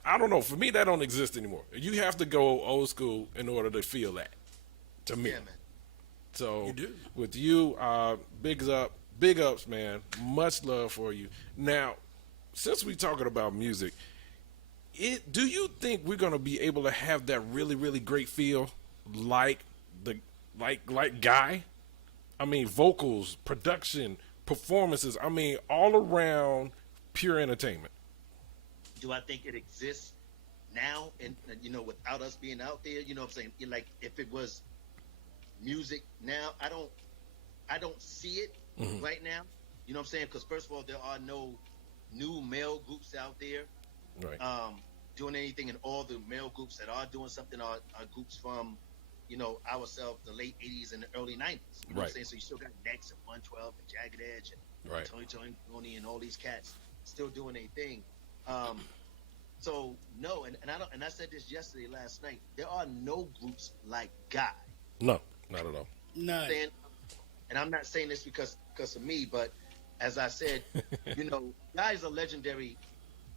I don't know. For me, that don't exist anymore. You have to go old school in order to feel that. To me, yeah, man. So with you, big ups, man. Much love for you. Now, since we talking about music, do you think we're gonna be able to have that really, really great feel like Guy? I mean, vocals, production, performances. I mean, all around pure entertainment. Do I think it exists now, and you know, without us being out there? You know what I'm saying? Like, if it was music now, I don't see it right now. You know what I'm saying? Because first of all, there are no new male groups out there doing anything, and all the male groups that are doing something are groups from, you know, ourselves, the late 80s and the early 90s. You know what I'm saying? So you still got Next and 112 and Jagged Edge and Tony and all these cats still doing their thing. So no, and I said this last night. There are no groups like Guy. No, not at all. No. And I'm not saying this because of me, but as I said, you know, Guy's a legendary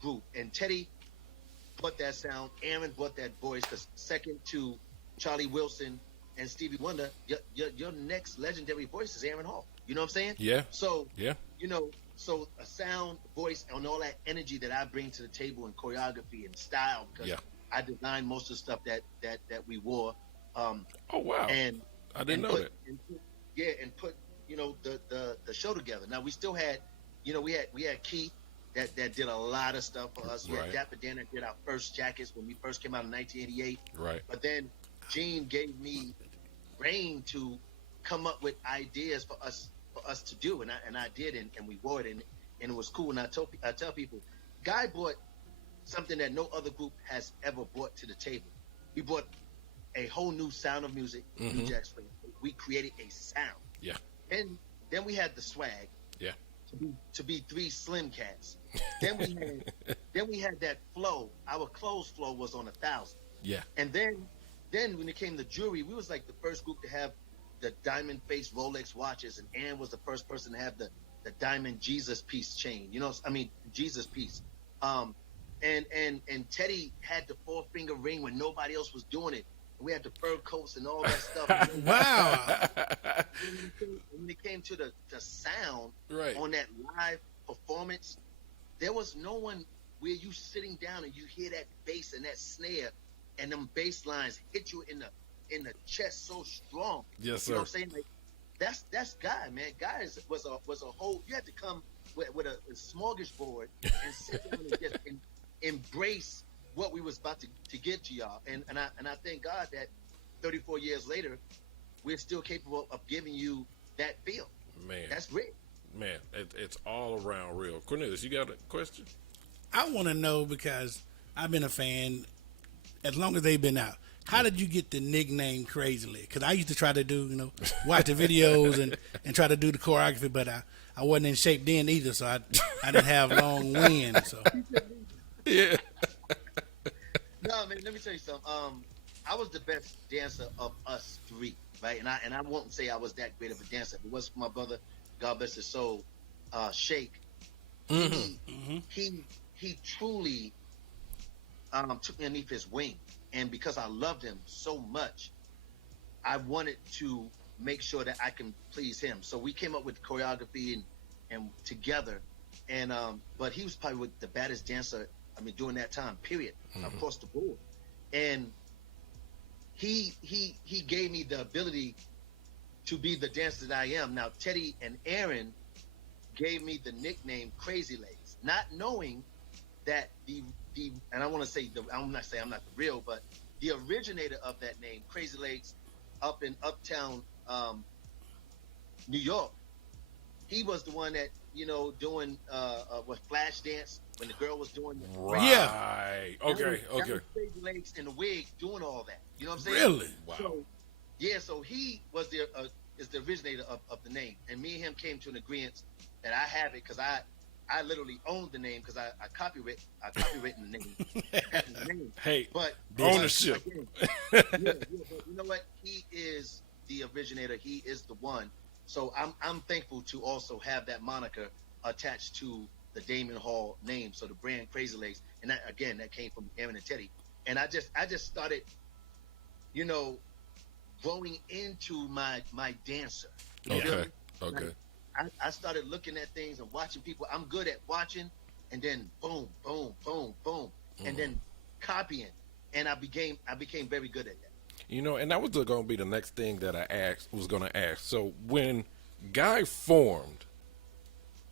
group, and Teddy brought that sound. Aaron brought that voice. Because second to Charlie Wilson and Stevie Wonder, your next legendary voice is Aaron Hall. You know what I'm saying? Yeah. So yeah, you know. So a sound, voice, and all that energy that I bring to the table in choreography and style, because I designed most of the stuff that we wore. Oh wow! And I didn't know that. And put the show together. Now we still had, we had Keith that did a lot of stuff for us. We had Dapper Dan that did our first jackets when we first came out in 1988. Right. But then Gene gave me brain to come up with ideas for us to do, and I did, and we wore it, and it was cool. And I tell people, Guy brought something that no other group has ever brought to the table. We brought a whole new sound of music. New Jack Swing. We created a sound. Yeah. And then we had the swag. Yeah. To be three slim cats. Then we had that flow. Our clothes flow was on 1,000. Yeah. And then when it came to jewelry, we was like the first group to have the diamond face Rolex watches, and Ann was the first person to have the diamond Jesus piece chain. Jesus piece. And Teddy had the 4-finger ring when nobody else was doing it. We had the fur coats and all that stuff. Wow. When it came to the sound Right. on that live performance, there was no one where you sitting down and you hear that bass and that snare and them bass lines hit you in the chest so strong. Yes, sir. You know what I'm saying? Like that's Guy, man. Guy was a whole. You had to come with a smorgasbord and sit down and just embrace what we was about to give to y'all. And I thank God that 34 years later, we're still capable of giving you that feel. Man, that's great. Man, it's all around real. Cornelius, you got a question? I want to know, because I've been a fan as long as they've been out. How did you get the nickname Crazy Leg? Because I used to try to do, watch the videos and try to do the choreography, but I wasn't in shape then either, so I didn't have long wind. So Yeah. No, man, let me tell you something. I was the best dancer of us three, right? And I won't say I was that great of a dancer. If it was for my brother, God bless his soul, Shake. He truly took me underneath his wing. And because I loved him so much, I wanted to make sure that I can please him. So we came up with choreography and together. And but he was probably the baddest dancer, during that time, period, across the board. And he gave me the ability to be the dancer that I am. Now, Teddy and Aaron gave me the nickname Crazy Legs, not knowing that and I want to say, I'm not the real, but the originator of that name, Crazy Legs, up in Uptown, New York, he was the one that, doing what, flash dance, when the girl was doing the Right. Yeah. Okay. That was Crazy Legs in the wig doing all that. You know what I'm saying? Really? Wow. So he was is the originator of the name, and me and him came to an agreement that I have it because I literally owned the name because I copywritten the name. Hey, but ownership. But you know what? He is the originator. He is the one. So I'm thankful to also have that moniker attached to the Damion Hall name. So the brand Crazy Legs, and that came from Aaron and Teddy. And I just started, growing into my dancer. You feel me? Okay. I started looking at things and watching people. I'm good at watching, and then boom, boom, boom, boom, and then copying. And I became very good at that. And that was going to be the next thing that I was going to ask. So when Guy formed,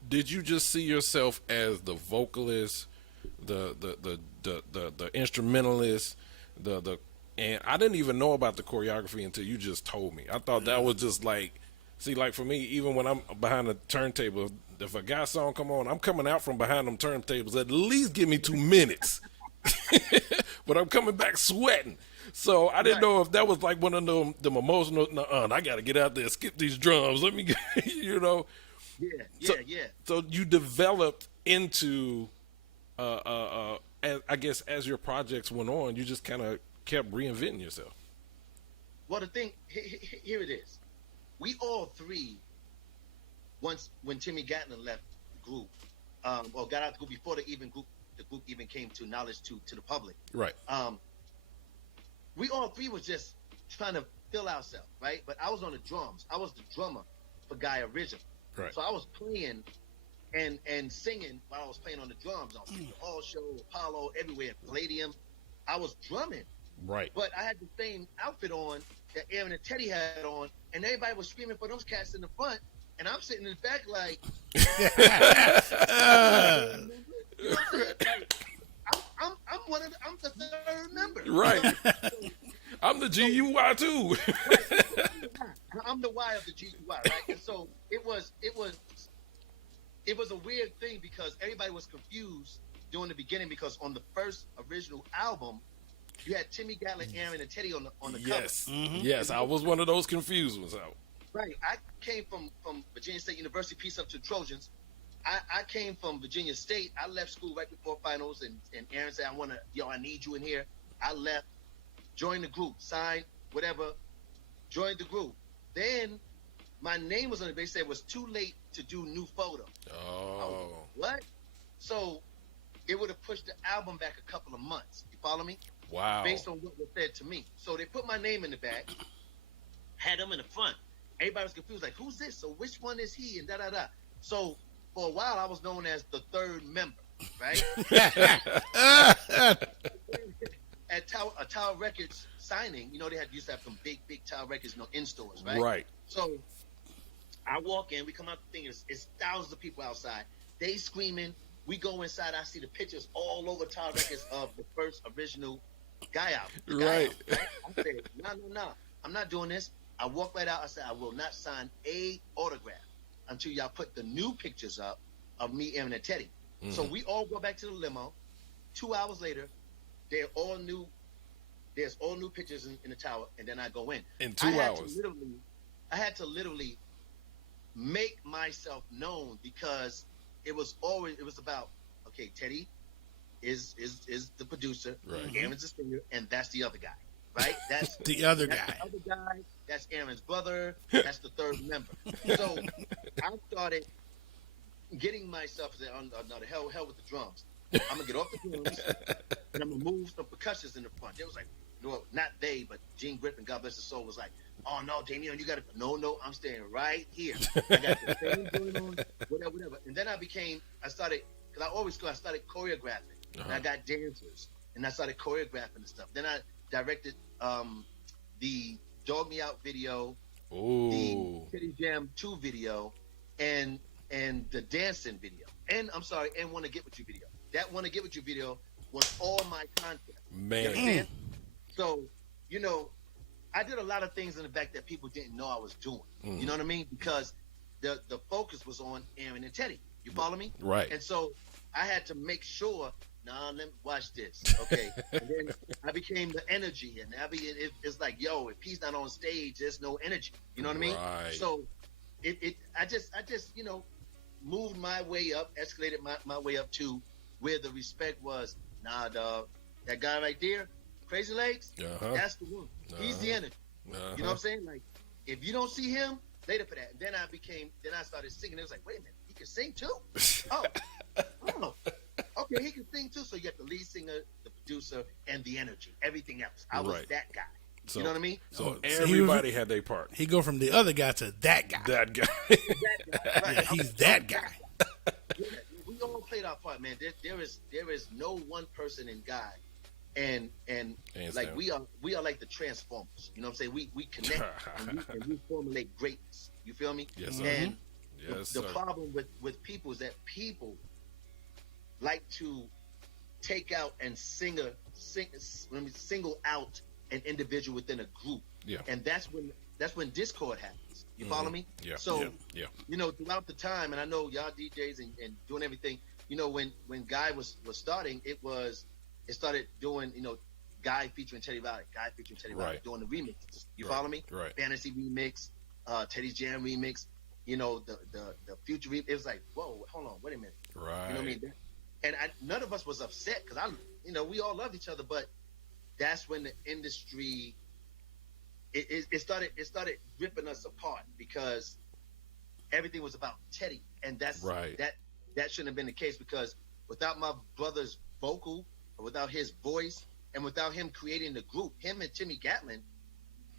did you just see yourself as the vocalist, the instrumentalist, and I didn't even know about the choreography until you just told me. I thought that was just like, for me, even when I'm behind the turntable, if a Guy song come on, I'm coming out from behind them turntables. At least give me 2 minutes, but I'm coming back sweating. So I didn't know if that was like one of them emotional. I got to get out there, skip these drums. Let me, Yeah. So you developed into, I guess, as your projects went on, you just kind of kept reinventing yourself. Well, the thing here it is. We all three, when Timmy Gatner left the group, or got out the group before the group even came to knowledge to the public. Right. We all three was just trying to fill ourselves, right? But I was on the drums. I was the drummer for Guy originally. Right. So I was playing and singing while I was playing on the drums on the Hall Show, Apollo, everywhere, Palladium. I was drumming. Right. But I had the same outfit on that Aaron and Teddy had on, and everybody was screaming for those cats in the front, and I'm sitting in the back like, you know what I'm saying? Like, I'm the third member. Right. I'm the GUI too. I'm the Y of the GUI, right? And so it was a weird thing because everybody was confused during the beginning because on the first original album, you had Timmy Gatlin, Aaron, and Teddy on the Yes. cover. Yes, I was one of those confused ones out. Right. I came from Virginia State University, peace up to the Trojans. I came from Virginia State. I left school right before finals, and Aaron said, I need you in here. I left, joined the group, signed, whatever, joined the group. Then my name was on it. They said it was too late to do new photo. Oh. What? So it would have pushed the album back a couple of months. You follow me? Wow. Based on what was said to me. So they put my name in the back, had them in the front. Everybody was confused, like, who's this? So which one is he? And da-da-da. So for a while, I was known as the third member, right? At Tower Records signing, they used to have some big Tower Records, in stores, right? Right. So I walk in, we come out the thing, it's thousands of people outside. They screaming. We go inside, I see the pictures all over Tower Records of the first original Guy album. Right. I said, no, I'm not doing this. I walked right out. I said, I will not sign a autograph until y'all put the new pictures up of me, Aaron, and Teddy. Mm-hmm. So we all go back to the limo. 2 hours later, there's all new pictures in the tower, and then I go in. In 2 hours. I had to literally make myself known because it was about, okay, Teddy is the producer, right. Aaron's the singer, and that's the other guy. Right? That's the other guy. The other guy. That's Aaron's brother. That's the third member. So I started getting myself the hell with the drums. I'm gonna get off the drums and I'm gonna move some percussions in the front. They was like, no, not they, but Gene Griffin, God bless his soul, was like, oh no, Damion, you gotta no, I'm staying right here. I got the thing going on, whatever. And then I started choreographing. And I got dancers and I started choreographing and stuff. Then I directed the Dog Me Out video, the Teddy Jam 2 video, and the dancing video. And Wanna Get With You video. That Wanna Get With You video was all my content. Man. So, I did a lot of things in the back that people didn't know I was doing. You know what I mean? Because the focus was on Aaron and Teddy. You follow me? Right. And so I had to make sure, let me watch this. Okay. And then I became the energy. And it's like, yo, if he's not on stage, there's no energy. You know what I mean? Right. So I just moved my way up, escalated my way up to where the respect was. Nah, dog, that guy right there, Crazy Legs, that's the one. He's the energy. You know what I'm saying? Like, if you don't see him, later for that. And then I started singing. It was like, wait a minute, he can sing too? Oh. Okay, he can sing too. So you got the lead singer, the producer, and the energy. Everything else. I was that guy. So, you know what I mean? So everybody had their part. He go from the other guy to that guy. That guy. Right. Yeah, he's that guy. Yeah, we all played our part, man. There is no one person in Guy, and like we are like the Transformers. You know what I'm saying? We connect and we formulate greatness. You feel me? Yes, sir. And the sir. problem with people is that people like to take out and single out an individual within a group. Yeah. And that's when discord happens. You follow me? Yeah. So yeah. Throughout the time, and I know y'all DJs and doing everything, when Guy was starting, it started doing, Guy featuring Teddy Riley, doing the remixes. You follow me? Right. Fantasy remix, Teddy's Jam remix, the future remix. It was like, whoa, hold on, wait a minute. Right. You know what I mean? And none of us was upset because we all loved each other, but that's when the industry it started ripping us apart because everything was about Teddy, and that's right. That shouldn't have been the case because without my brother's vocal, or without his voice, and without him creating the group, him and Timmy Gatlin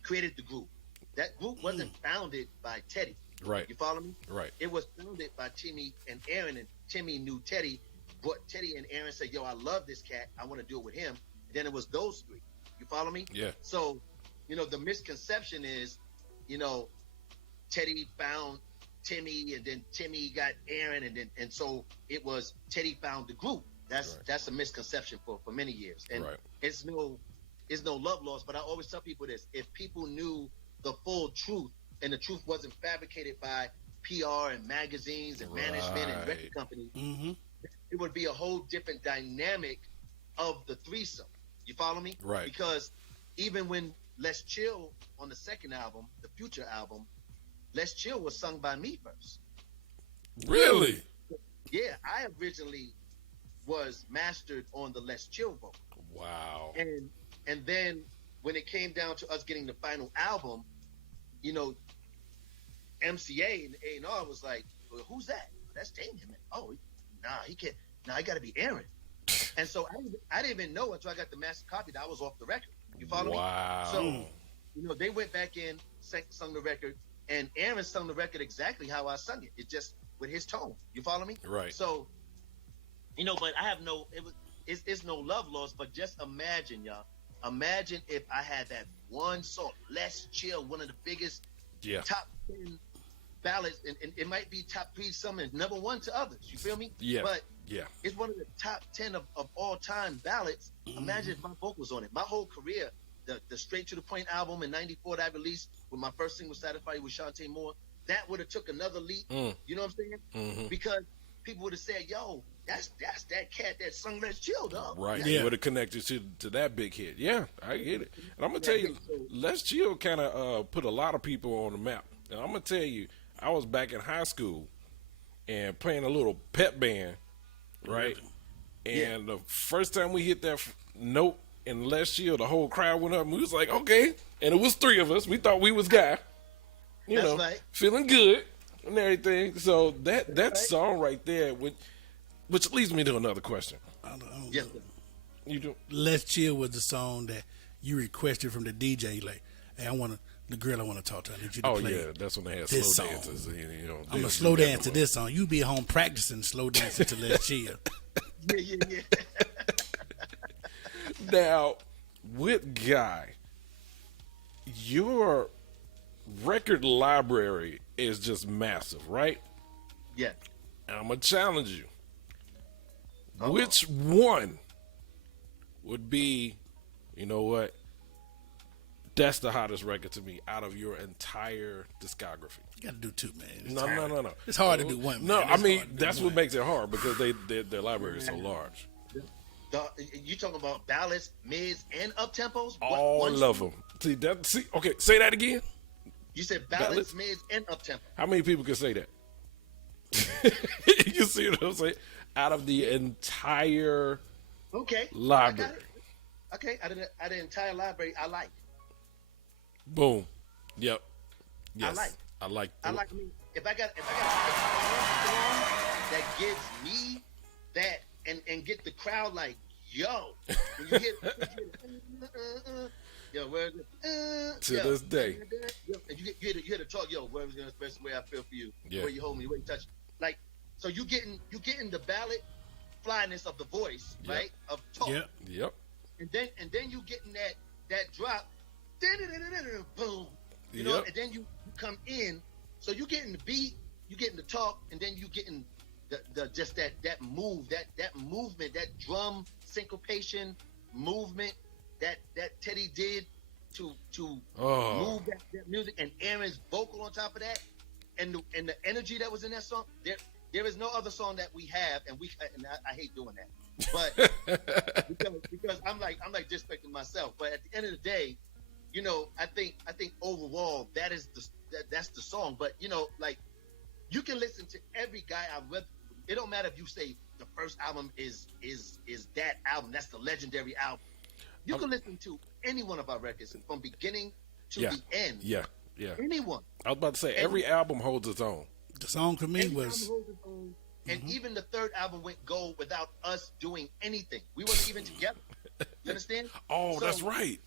created the group. That group wasn't founded by Teddy. Right. You follow me? Right. It was founded by Timmy and Aaron, and Timmy knew Teddy. Brought Teddy and Aaron, said, yo, I love this cat. I want to do it with him. And then it was those three. You follow me? Yeah. So, the misconception is, Teddy found Timmy, and then Timmy got Aaron, and so it was Teddy found the group. That's a misconception for many years, and it's no love lost. But I always tell people this: if people knew the full truth, and the truth wasn't fabricated by PR and magazines and management and record companies, it would be a whole different dynamic of the threesome. You follow me? Right. Because even when Let's Chill on the second album, the Future album, Let's Chill was sung by me first. Really? Yeah, I originally was mastered on the Let's Chill vocal. Wow. And then when it came down to us getting the final album, MCA and A&R was like, well, who's that? That's Damion. Oh, nah, he can't. Nah, I got to be Aaron. And so I didn't even know until I got the master copy that I was off the record. You follow me? Wow. So, they went back in, sung the record, and Aaron sung the record exactly how I sung it. It just with his tone. You follow me? Right. So, but I have it's no love lost, but just imagine, y'all. Imagine if I had that one song, Let's Chill, one of the biggest top 10 ballads, and it might be top 3 some and number 1 to others. You feel me? Yeah. But it's one of the top 10 of all time ballads. Imagine if my vocals on it. My whole career, the Straight to the Point album in '94 that I released with my first single Satisfied with Shantae Moore, that would have took another leap. You know what I'm saying? Because people would have said, yo, that's that cat that sung Let's Chill, dog. Right. You would have connected to that big hit. Yeah, I get it. And I'm going to tell you, Let's Chill kind of put a lot of people on the map. And I'm going to tell you, I was back in high school and playing a little pep band, right? And the first time we hit that note in Let's Chill, the whole crowd went up and we was like, okay. And it was 3 of us. We thought we was guy. Feeling good and everything. So that song right there, which leads me to another question. Yes. You do? Let's Chill was the song that you requested from the DJ. Like, hey, the girl I want to talk to. I need you to play. Oh yeah, that's when they had this slow song. dances. I'm gonna slow dance to this song. You be home practicing slow dancing to Let's Chill. Yeah. Now, with Guy, your record library is just massive, right? Yeah. I'm gonna challenge you. Which one would be, you know what? That's the hottest record to me out of your entire discography. You gotta do 2, man. No. It's hard to do 1. Man. No, I mean that's what makes it hard because their library is so large. You talking about ballads, mids, and up tempos? All of them. See, okay, say that again. You said ballads, mids, and up tempo. How many people can say that? You see what I'm saying? Out of the entire library. Okay, out of the entire library, I like. Boom. Yep. Yes. I like. I like. If I got a song that gives me that and get the crowd like, yo, when you hear yo, where to this day, you hear the talk, yo, where was gonna express the way I feel for you, yeah. where you hold me, where you touch, like, so you getting the ballad flyness of the voice, right, of talk, yep, and then you getting that drop, boom, you know, and then you come in, so you getting the beat, you getting the talk, and then you getting the just that move, that movement, that drum syncopation movement that Teddy did to move that music, and Aaron's vocal on top of that, and the energy that was in that song. There is no other song that we have, and I hate doing that, but because I'm like disrespecting myself. But at the end of the day, you know, I think overall that's the song. But you know, like, you can listen to every guy I've read. It don't matter if you say the first album is that album. That's the legendary album. You can listen to any one of our records from beginning to the end. Yeah. Anyone. I was about to say every album holds its own. The song for me was, and even the third album went gold without us doing anything. We wasn't even together. You understand? Oh, so, that's right.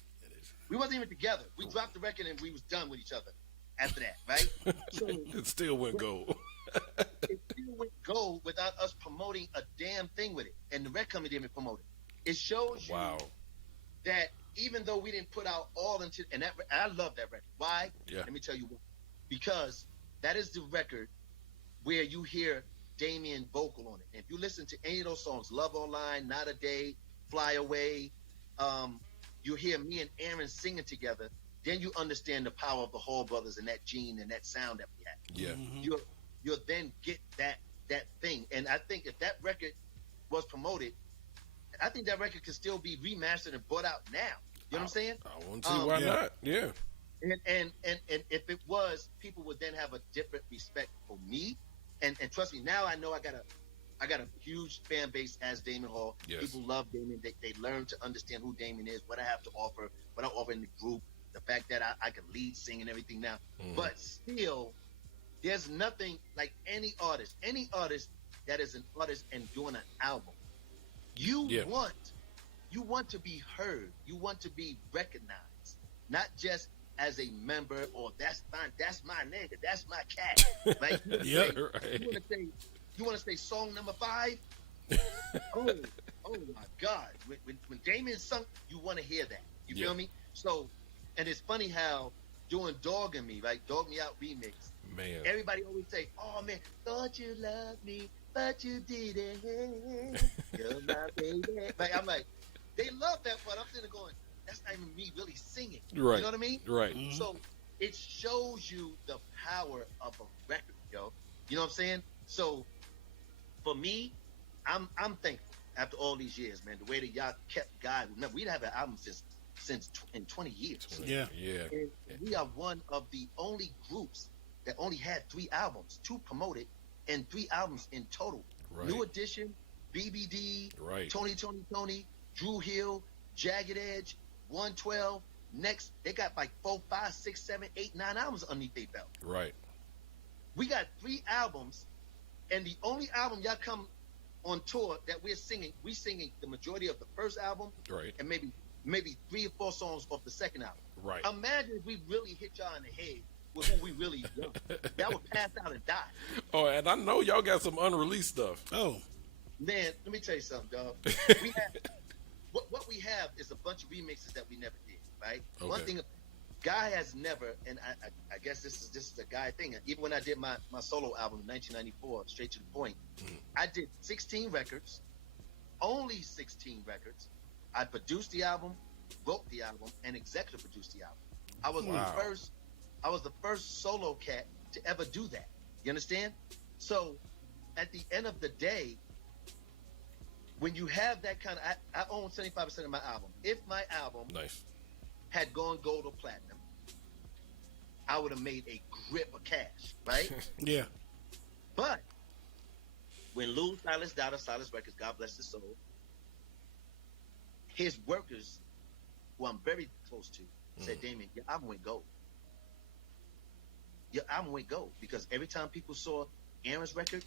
We wasn't even together. We dropped the record and we was done with each other after that, right? So, it still went gold. It still went gold without us promoting a damn thing with it, and the record company didn't promote it. It shows you that even though we didn't put out all into, and I love that record. Why? Yeah. Let me tell you why. Because that is the record where you hear Damion vocal on it. And if you listen to any of those songs, Love Online, Not a Day, Fly Away, you hear me and Aaron singing together, then you understand the power of the Hall Brothers and that gene and that sound that we had. Yeah. You'll then get that thing. And I think if that record was promoted, I think that record could still be remastered and brought out now. You know what I'm saying? I want to see why not. Yeah. And if it was, people would then have a different respect for me. And trust me, now I know I got a huge fan base as Damion Hall. Yes. People love Damion. They learn to understand who Damion is, what I have to offer, what I offer in the group, the fact that I can lead, sing, and everything now. But still, there's nothing like any artist that is an artist and doing an album. You want to be heard. You want to be recognized, not just as a member or that's fine. That's my nigga. That's my cat. Like, Right. You want to say song number 5? oh my God! When Damion sung, you want to hear that. You feel me? So, and it's funny how doing "Dog and Me," right? "Dog Me Out" remix. Man. Everybody always say, "Oh man, thought you loved me, but you didn't. You're my baby." Like, I'm like, they love that part. I'm sitting there going, that's not even me really singing. Right. You know what I mean? Right. So it shows you the power of a record, yo. You know what I'm saying? So for me, I'm thankful after all these years, man. The way that y'all kept guiding. Remember, we didn't have an album since in 20 years. Yeah. And we are one of the only groups that only had 3 albums, 2 promoted, and 3 albums in total. Right. New Edition, BBD, Right. Tony, Drew Hill, Jagged Edge, 112. Next, they got like 4, 5, 6, 7, 8, 9 albums underneath their belt. Right. We got 3 albums, and the only album y'all come on tour that we singing the majority of the first album, Right. and maybe 3 or 4 songs off the second album. Right. Imagine if we really hit y'all in the head with who we really know. That would pass out and die. Oh, and I know y'all got some unreleased stuff. Oh. Man, let me tell you something, dog. We have, what we have is a bunch of remixes that we never did, right? Okay. One thing, Guy has never, and I guess this is a Guy thing. Even when I did my solo album in 1994, Straight to the Point, I did 16 records, only 16 records. I produced the album, wrote the album, and executive produced the album. I was the first solo cat to ever do that. You understand? So at the end of the day, when you have that kind of, I own 75% of my album. If my album Nice. had gone gold or platinum, I would have made a grip of cash, right? Yeah. But when Lou Silas died of Silas Records, God bless his soul, his workers, who I'm very close to, said, Damion, your album went gold. Your album went gold. Because every time people saw Aaron's record,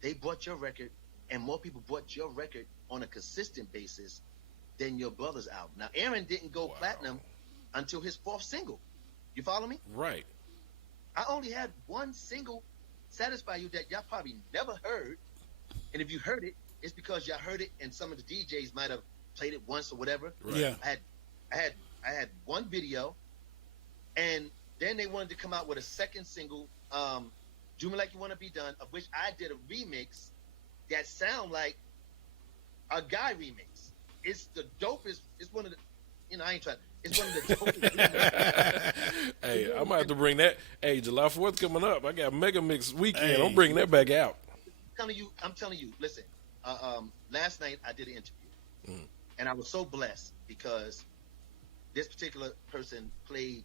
they bought your record, and more people bought your record on a consistent basis than your brother's album. Now, Aaron didn't go platinum until his 4th single. You follow me? Right. I only had one single, Satisfy You, that y'all probably never heard. And if you heard it, it's because y'all heard it and some of the DJs might have played it once or whatever. Right. Yeah. I had one video, and then they wanted to come out with a second single, Do Me Like You Want to Be Done, of which I did a remix that sound like a Guy remix. It's the dopest. It's one of the, I ain't trying. It's one of the dopest remixes. Hey, I might have to bring that. Hey, July 4th coming up. I got Mega Mix weekend. Hey. I'm bringing that back out. I'm telling you, listen, last night I did an interview, and I was so blessed because this particular person played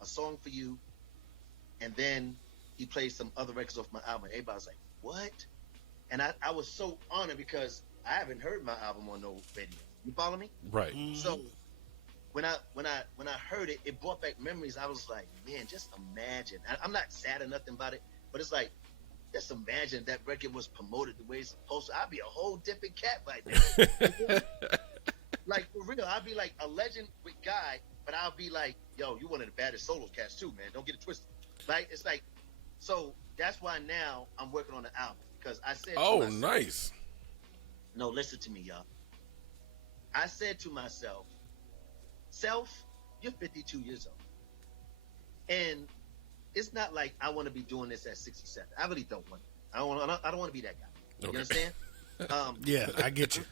a song for you, and then he played some other records off my album. Everybody was like, what? And I was so honored because I haven't heard my album on no radio. You follow me? Right. So when I heard it, it brought back memories. I was like, man, just imagine. I'm not sad or nothing about it, but it's like, just imagine that record was promoted the way it's supposed to. I'd be a whole different cat right now. Like, for real, I'd be like a legend with Guy, but I'll be like, yo, you one of the baddest solo cats too, man. Don't get it twisted. Like, it's like, so that's why now I'm working on the album. Because I said Oh, to myself, nice. no, listen to me, y'all. I said to myself, self, you're 52 years old. And it's not like I want to be doing this at 67. I really don't want to. I don't want to be that guy. You understand? Yeah, I get you.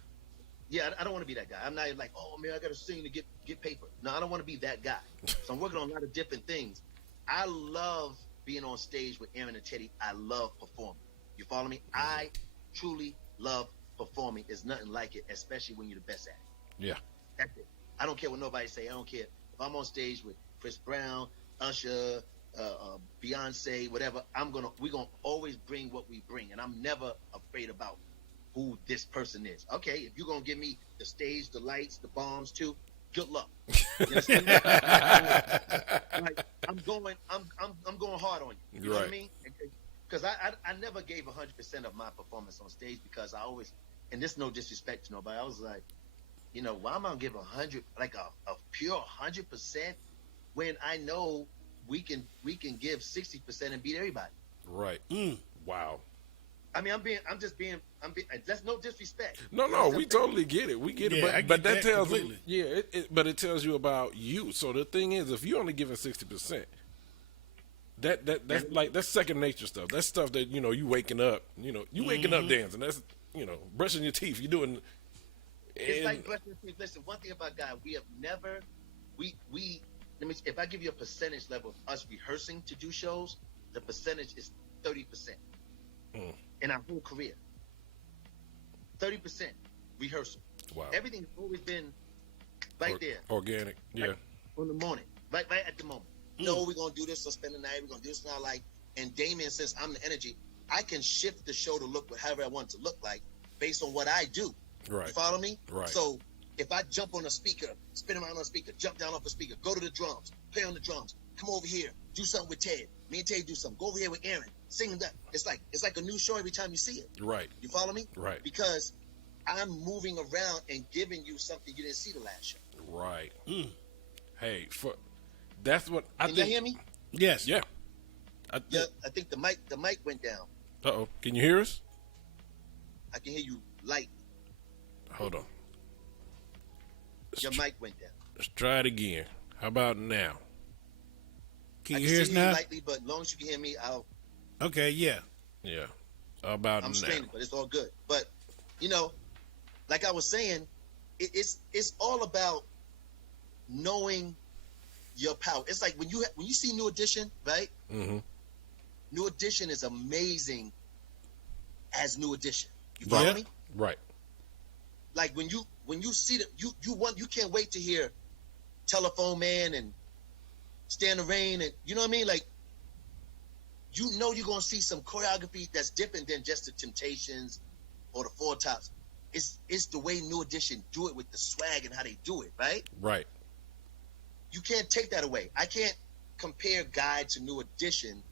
Yeah, I don't want to be that guy. I'm not like, oh man, I got to sing to get paper. No, I don't want to be that guy. So I'm working on a lot of different things. I love being on stage with Aaron and Teddy. I love performing. You follow me? I truly love performing. There's nothing like it, especially when you're the best at it. Yeah. That's it. I don't care what nobody say. I don't care if I'm on stage with Chris Brown, Usher, Beyonce, whatever. We're gonna always bring what we bring, and I'm never afraid about who this person is. Okay, if you're gonna give me the stage, the lights, the bombs too, good luck. You understand? Like, I'm going hard on you. You know what I mean? Because I never gave 100% of my performance on stage, because I always, and this no disrespect to nobody, I was like, you know, why am I gonna give 100, like a pure 100% when I know we can give 60% and beat everybody. Right. Wow. I mean, I'm just being. That's no disrespect. No, we totally get it. We get it, Yeah, but that tells completely. but it tells you about you. So the thing is, if you only giving 60%, that's second nature stuff. That's stuff that you waking up, waking up dancing. That's brushing your teeth. You doing. It's like brushing your teeth. Listen, one thing about God, we have never, we. Let me. If I give you a percentage level of us rehearsing to do shows, the percentage is 30%. In our whole career, 30% rehearsal. Wow. Everything's always been right there, organic. Yeah. Right on the morning, right at the moment. No, we're gonna do this. Let's spend the night. We're gonna do this now. Like, and Damion, since I'm the energy, I can shift the show to look however I want it to look like based on what I do. Right. You follow me? Right. So if I jump on a speaker, spin around on a speaker, jump down off a speaker, go to the drums, play on the drums, come over here, do something with Ted. Me and Ted do something. Go over here with Aaron. Sing that. It's like a new show every time you see it. Right. You follow me? Right. Because I'm moving around and giving you something you didn't see the last show. Right. Hey, that's what I Can think. you hear me? Yes. Yeah. I think the mic went down. Uh-oh. Can you hear us? I can hear you light. Hold on. Your mic went down. Let's try it again. How about now? Can I you can hear us see now? you lightly, but as long as you can hear me, Okay, yeah. Yeah. How about I'm now? straining, but it's all good. But like I was saying, it's all about knowing your power. It's like when you see New Edition, right? Mm-hmm. New Edition is amazing as New Edition. You follow me? Right. Like when you see that you can't wait to hear Telephone Man and Stand the Rain, and you know what I mean? Like, you're gonna see some choreography that's different than just the Temptations or the Four Tops. It's the way New Edition do it with the swag and how they do it, right? Right. You can't take that away. I can't compare Guy to New Edition,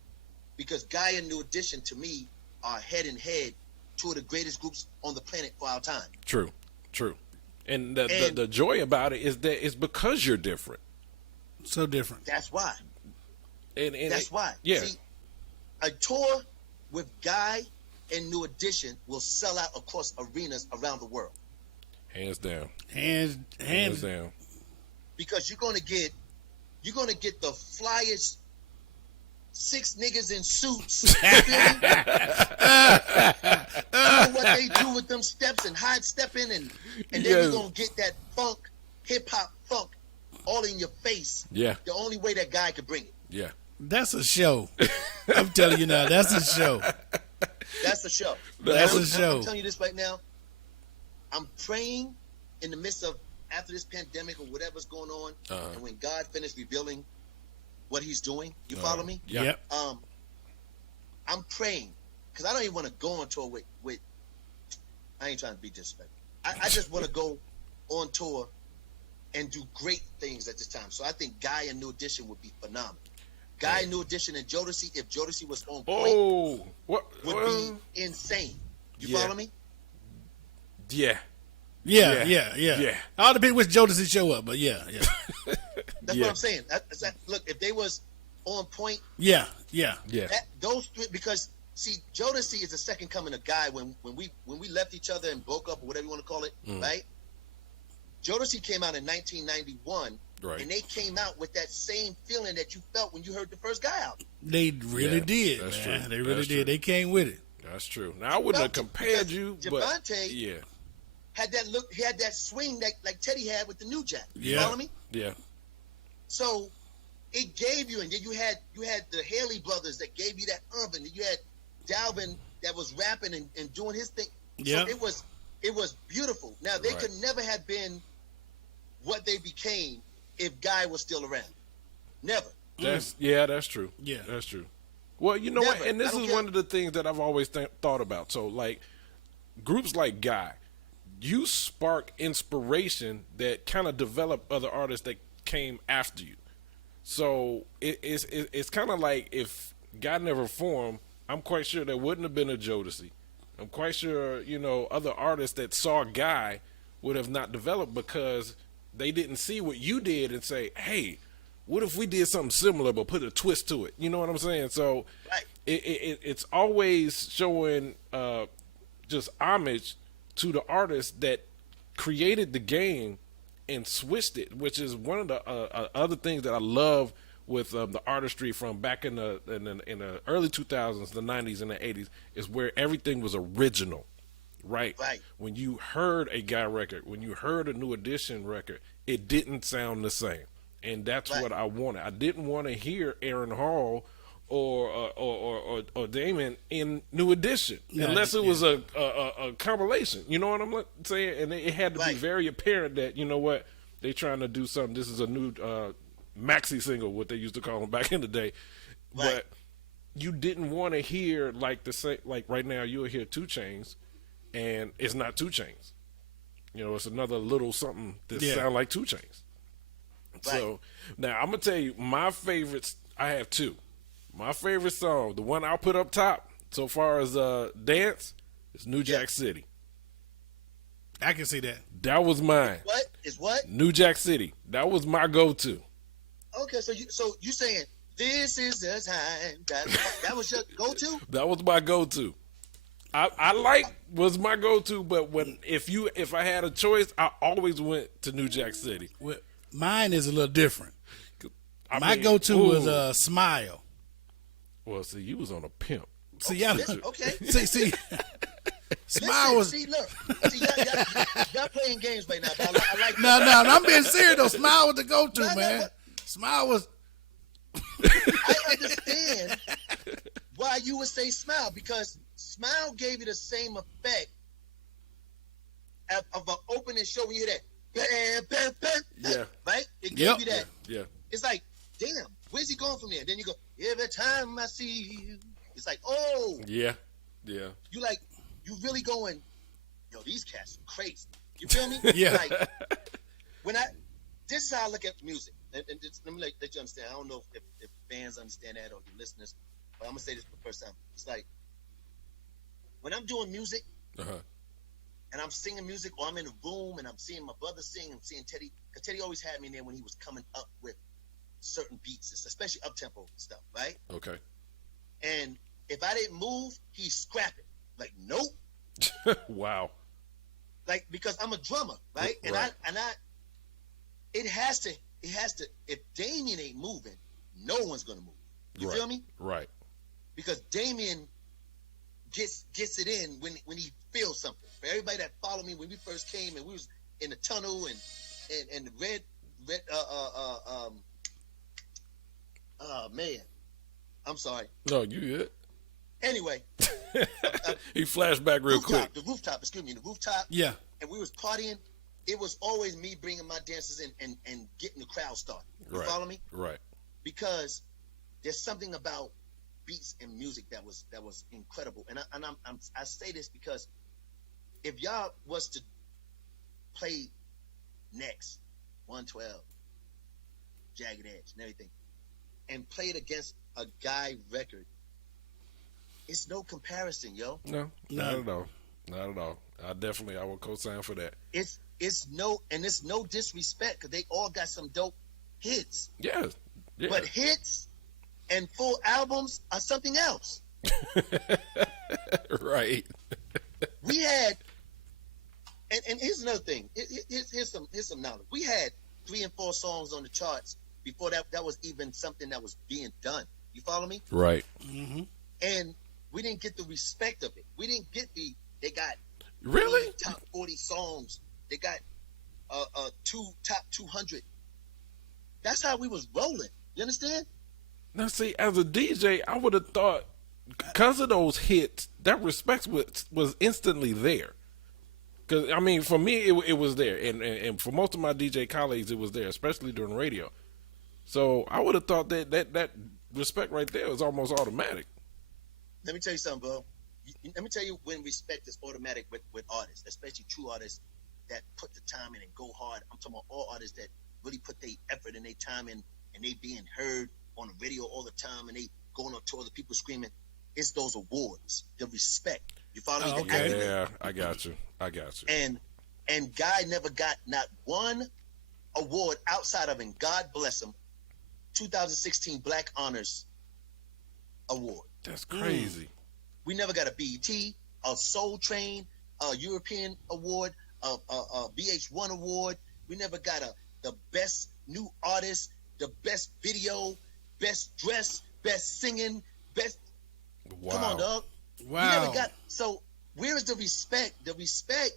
because Guy and New Edition to me are head and head two of the greatest groups on the planet for our time. True. And the joy about it is that it's because you're different. So different. That's why. And That's why. Yeah. See, a tour with Guy and New Edition will sell out across arenas around the world. Hands down. Hands down. Because you're gonna get the flyest 6 niggas in suits. You know what they do with them steps and high stepping, and then you're gonna get that funk, hip hop funk, all in your face. Yeah. The only way that Guy could bring it. Yeah. That's a show. I'm telling you now, that's a show. That's the show. That's a show. I'm telling you this right now. I'm praying in the midst of, after this pandemic or whatever's going on, and when God finished revealing what He's doing, you follow me? Yeah. I'm praying, because I don't even want to go on tour with I ain't trying to be disrespectful. I just want to go on tour and do great things at this time. So I think Guy and New Edition would be phenomenal. Guy, New Edition, and Jodeci, if Jodeci was on point, would be insane. You follow me? Yeah. Yeah. All depends which Jodeci show up, but yeah. That's what I'm saying. Look, if they was on point, Yeah. those three, because see, Jodeci is the second coming of Guy. When we left each other and broke up or whatever you want to call it, right? Jodeci came out in 1991, Right. and they came out with that same feeling that you felt when you heard the first guy out. They really did, that's man. true. They really That's did. true. They came with it. That's true. Now I wouldn't have compared you, but Javante yeah, had that look. He had that swing that like Teddy had with the New Jack. You Yeah. follow me? yeah, So it gave you, and then you had the Haley brothers that gave you that urban. You had Dalvin that was rapping and doing his thing. Yeah. So it was beautiful. Now they Right. could never have been what they became if Guy was still around. Never. that's true. Yeah. That's true. Well, you know what? Never. And this I don't is care. one of the things that I've always thought about. So, like, groups like Guy, you spark inspiration that kind of develop other artists that came after you. So it's kind of like if Guy never formed, I'm quite sure there wouldn't have been a Jodeci. I'm quite sure, other artists that saw Guy would have not developed because they didn't see what you did and say, hey, what if we did something similar but put a twist to it? You know what I'm saying? So Right. it's always showing just homage to the artist that created the game and switched it, which is one of the other things that I love with the artistry from back in the early 2000s, the 90s, and the 80s, is where everything was original, right? Right. When you heard a Guy record, when you heard a New Edition record, it didn't sound the same, and that's Right. what I wanted. I didn't want to hear Aaron Hall or Damion in New Edition, unless it was a compilation. You know what I'm saying? And it had to be Right. very apparent that, you know what, they trying to do something. This is a new maxi single, what they used to call them back in the day. Right. But you didn't want to hear like right now you'll hear 2 Chainz, and it's not 2 Chainz. It's another little something that sound like 2 Chainz. Right. So now I'm gonna tell you my favorites. I have 2. My favorite song, the one I'll put up top so far as dance, is New Jack City. I can see that. That was mine. What is what? New Jack City. That was my go-to. Okay, so you saying this is the time that was your go-to? That was my go-to. I was my go-to, but if I had a choice, I always went to New Jack City. Well, mine is a little different. My mean, go-to ooh. was Smile. Well, see, you was on a pimp. See, y'all, Okay. see, Smile was See, look. See, y'all playing games right now, but I like no. I'm being serious though. Smile was the go-to, No, man. Smile was I understand why you would say Smile, because Smile gave you the same effect of an opening show when you hear that. Bam, bam, bam, Yeah. Right? It gave Yep. you that. Yeah. It's like, damn, where's he going from there? Then you go, every time I see you. It's like, oh, Yeah. Yeah. you really going, yo, these cats are crazy. You feel me? Yeah. Like, this is how I look at music. And let me let you understand. I don't know if fans understand that or your listeners, but I'm going to say this for the first time. It's like, when I'm doing music Uh-huh. and I'm singing music, or I'm in a room and I'm seeing my brother sing and seeing Teddy, because Teddy always had me in there when he was coming up with certain beats, especially up-tempo stuff, right? Okay. And if I didn't move, he's scrapping. Like, nope. Wow. Like, because I'm a drummer, right? And Right. it has to, if Damion ain't moving, no one's gonna move. You Right. feel me? Right. Because Damion gets it in when he feels something. For everybody that followed me when we first came and we was in the tunnel and the red oh man, I'm sorry. No, you good. Anyway, He flashed back real quick. the rooftop, the rooftop. yeah. And we was partying. It was always me bringing my dancers in and getting the crowd started. You Right. follow me? Right. Because there's something about beats and music that was incredible. And I say this because if y'all was to play next 112, Jagged Edge, and everything, and play it against a Guy record, it's no comparison, yo. No, not at all. Not at all. I will co-sign for that. It's no disrespect, because they all got some dope hits. Yeah. Yeah. But hits and full albums are something else. Right. We had, And here's another thing. Here's some knowledge. We had 3 and 4 songs on the charts before that was even something that was being done. You follow me? Right. And we didn't get the respect of it. We didn't get they got Really? top 40 songs. They got top 200. That's how we was rolling. You understand? Now, see, as a DJ, I would have thought, because of those hits, that respect was instantly there. Because, I mean, for me, it was there. And for most of my DJ colleagues, it was there, especially during radio. So I would have thought that respect right there was almost automatic. Let me tell you something, bro. Let me tell you when respect is automatic with artists, especially true artists that put the time in and go hard. I'm talking about all artists that really put their effort and their time in, and they being heard on the radio all the time, and they going on tour, the people screaming. It's those awards, the respect. You follow me? Okay. Yeah, I got you. And Guy never got not one award outside of, and God bless him, 2016 Black Honors Award. That's crazy. We never got a BET, a Soul Train, a European Award, a VH1 Award. We never got the best new artist, the best video, best dress, best singing, best. Wow. Come on, dog. Wow. We never got. So where is the respect? The respect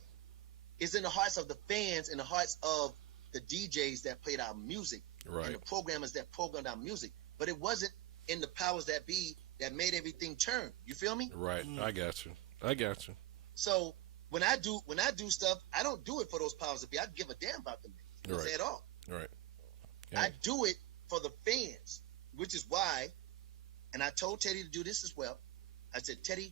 is in the hearts of the fans, in the hearts of the DJs that played our music, Right. and the programmers that programmed our music. But it wasn't in the powers that be that made everything turn. You feel me? Right. I got you. So when I do stuff, I don't do it for those powers that be. I give a damn about them. You know Right. at all. Right. I do it for the fans, which is why, and I told Teddy to do this as well. I said, Teddy,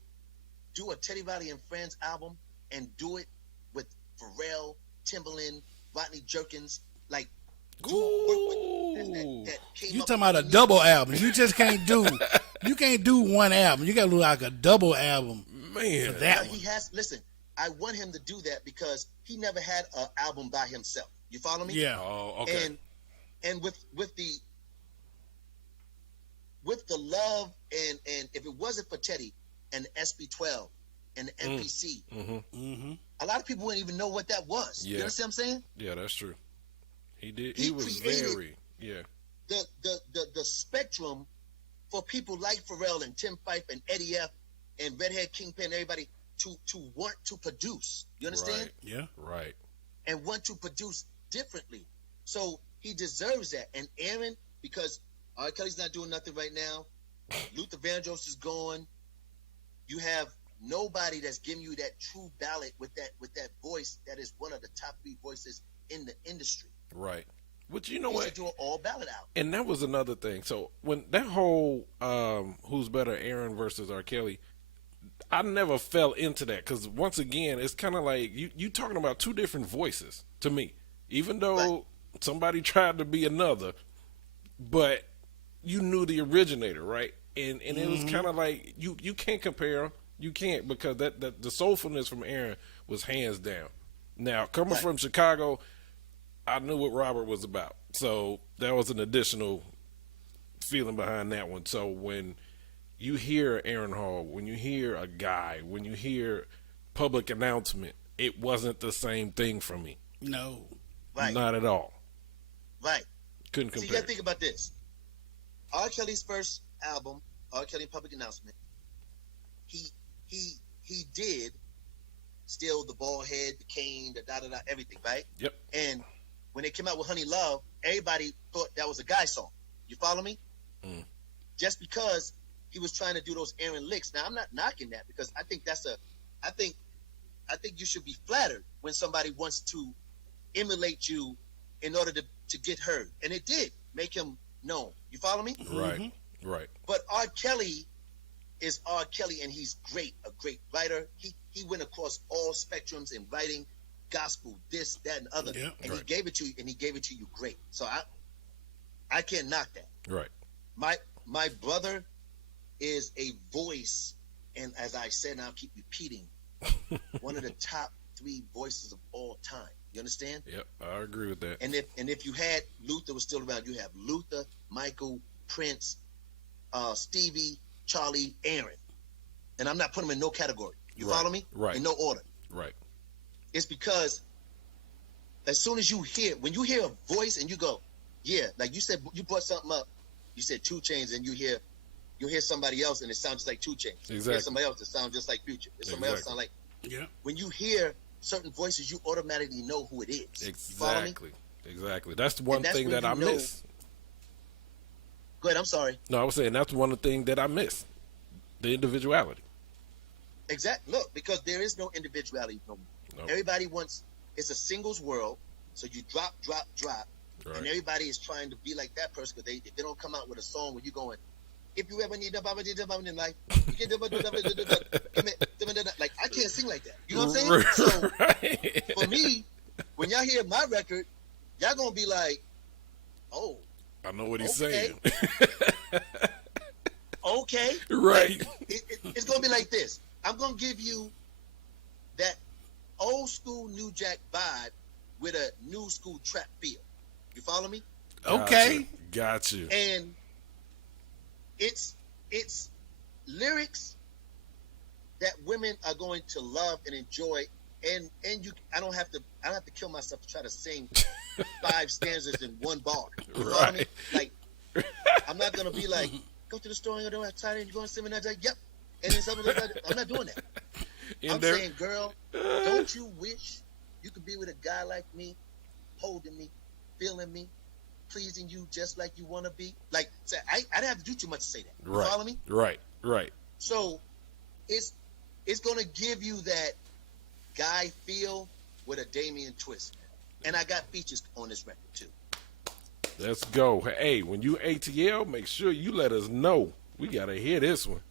do a Teddy Riley and Friends album and do it with Pharrell, Timbaland, Rodney Jerkins, like that came You up talking about a with me. double album? You just can't do. You can't do one album. You got to do like a double album. Man. That He one. has. Listen, I want him to do that because he never had an album by himself. You follow me? Yeah. Oh, okay. And with the love and if it wasn't for Teddy and the SB12 and the MPC, a lot of people wouldn't even know what that was. Yeah. You understand what I'm saying? Yeah, that's true. He did. He He was created- very. Yeah. The spectrum for people like Pharrell and Tim Fife and Eddie F and Redhead Kingpin and everybody to want to produce. You understand? Right. Yeah. Right. And want to produce differently. So he deserves that. And Aaron, because R. Kelly's not doing nothing right now, Luther Vandross is gone. You have nobody that's giving you that true ballad with that voice that is one of the top 3 voices in the industry. Right. Which, you know He what? should do an all ballad album. And that was another thing. So when that whole who's better, Aaron versus R. Kelly, I never fell into that because once again, it's kind of like you talking about 2 different voices to me. Even though Right. somebody tried to be another, but you knew the originator, right? And it was kind of like you can't compare 'em. You can't, because that the soulfulness from Aaron was hands down. Now coming from Chicago, I knew what Robert was about, so that was an additional feeling behind that one. So when you hear Aaron Hall, when you hear a guy, when you hear public announcement, it wasn't the same thing for me. No. Right. Not at all. Right. Couldn't So you compare. gotta think about this. R. Kelly's first album, R. Kelly Public Announcement, he did still the bald head, the cane, the da-da-da, everything, right? Yep. And when they came out with Honey Love, everybody thought that was a guy song. You follow me? Just because he was trying to do those Aaron licks. Now, I'm not knocking that because I think I think you should be flattered when somebody wants to emulate you in order to get heard. And it did make him known. You follow me? Right. Right. But R. Kelly is R. Kelly, and he's great, a great writer. He went across all spectrums in writing, gospel, this, that, and other. Yeah, and right. he gave it to you, and he gave it to you great. So I can't knock that. Right. My brother is a voice, and as I said, and I'll keep repeating, one of the top 3 voices of all time. You understand? Yep. I agree with that. And if you had Luther was still around, you have Luther, Michael, Prince, Stevie, Charlie, Aaron. And I'm not putting them in no category. You Right, follow me? right. In no order. Right. It's because as soon as when you hear a voice and you go, yeah, like you said, you brought something up. You said 2 Chainz, and you hear somebody else, and it sounds just like 2 Chainz. Exactly. You hear somebody else that sounds just like Future. Somebody else sound like. Yeah. When you hear certain voices, you automatically know who it is. Exactly. Exactly. That's one thing that I miss. Go ahead. I'm sorry. No, I was saying that's one of the things that I miss. The individuality. Exactly. Look, because there is no individuality no more. Nope. Everybody wants. It's a singles world, so you drop, Right. and everybody is trying to be like that person. Because if they don't come out with a song where you're going, if you ever need a Baba in life, you can like I can't sing like that. You know what I'm saying? So Right. for me, when y'all hear my record, y'all gonna be like, oh, I know what he's okay. saying. Okay. Right. Like, it's gonna be like this. I'm gonna give you that old school New Jack vibe with a new school trap feel. You follow me? Okay. Got you. And it's lyrics that women are going to love and enjoy, and I don't have to kill myself to try to sing 5 stanzas in one bar. You follow me? Like I'm not gonna be like, go to the store and go outside and you're gonna sing, and I'm like, yep. And then something like that. I'm not doing that. I'm saying, girl, don't you wish you could be with a guy like me, holding me, feeling me, pleasing you just like you want to be? Like, say, I didn't have to do too much to say that. You follow me? Right. So it's going to give you that guy feel with a Damion twist. And I got features on this record, too. Let's go. Hey, when you ATL, make sure you let us know. We got to hear this one.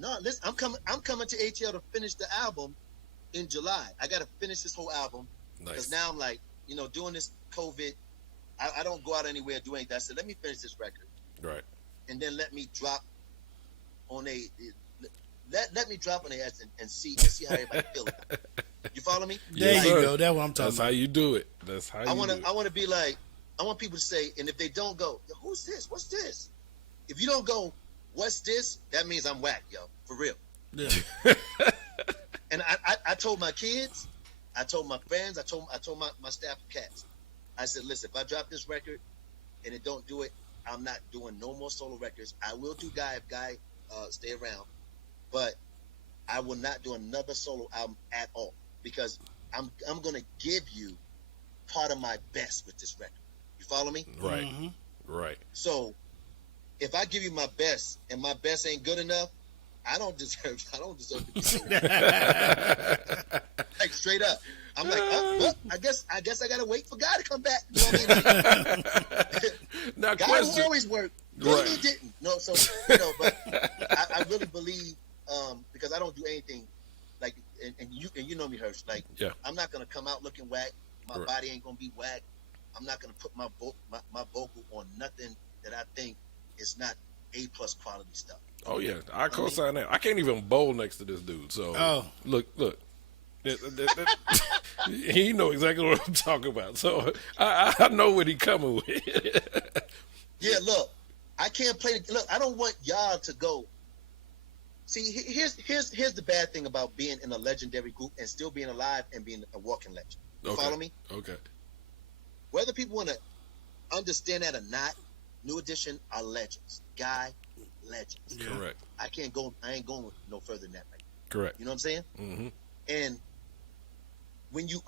No, listen, I'm coming to ATL to finish the album in July. I got to finish this whole album. Because now I'm like, doing this COVID, I don't go out anywhere and do anything. I said, let me finish this record. Right. And then let me drop on let me drop on the ass and see how everybody feels. You follow me? There Yes, you sir. go. That's what I'm talking That's about. how you do it. That's how you do it. I want to be like, I want people to say, and if they don't go, yo, who's this? What's this? If you don't go, what's this? That means I'm whack, yo, for real. Yeah. And I told my kids, I told my friends, I told my staff of cats. I said, listen, if I drop this record and it don't do it, I'm not doing no more solo records. I will do Guy if Guy stay around, but I will not do another solo album at all because I'm gonna give you part of my best with this record. You follow me? Right. Mm-hmm. Right. So if I give you my best and my best ain't good enough, I don't deserve to be singing. Like straight up. I'm like, well, I guess I gotta wait for God to come back. You know what I mean? Now, God question. will always work. Right. He didn't. No, so but I really believe because I don't do anything like and you know me, Hirsch. Like I'm not gonna come out looking whack. My body ain't gonna be whack. I'm not gonna put my vocal on nothing that I think is not A+ quality stuff. Oh yeah, I co-sign that. I can't even bowl next to this dude. So look. He know exactly what I'm talking about. So I know what he coming with. Yeah, look, I can't play. Look, I don't want y'all to go. See, here's the bad thing about being in a legendary group and still being alive and being a walking legend. You follow me? Okay. Whether people want to understand that or not, New Edition are legends. Guy, legends. Yeah. Correct. I ain't going no further than that right now. Correct. You know what I'm saying? Mm-hmm. And when you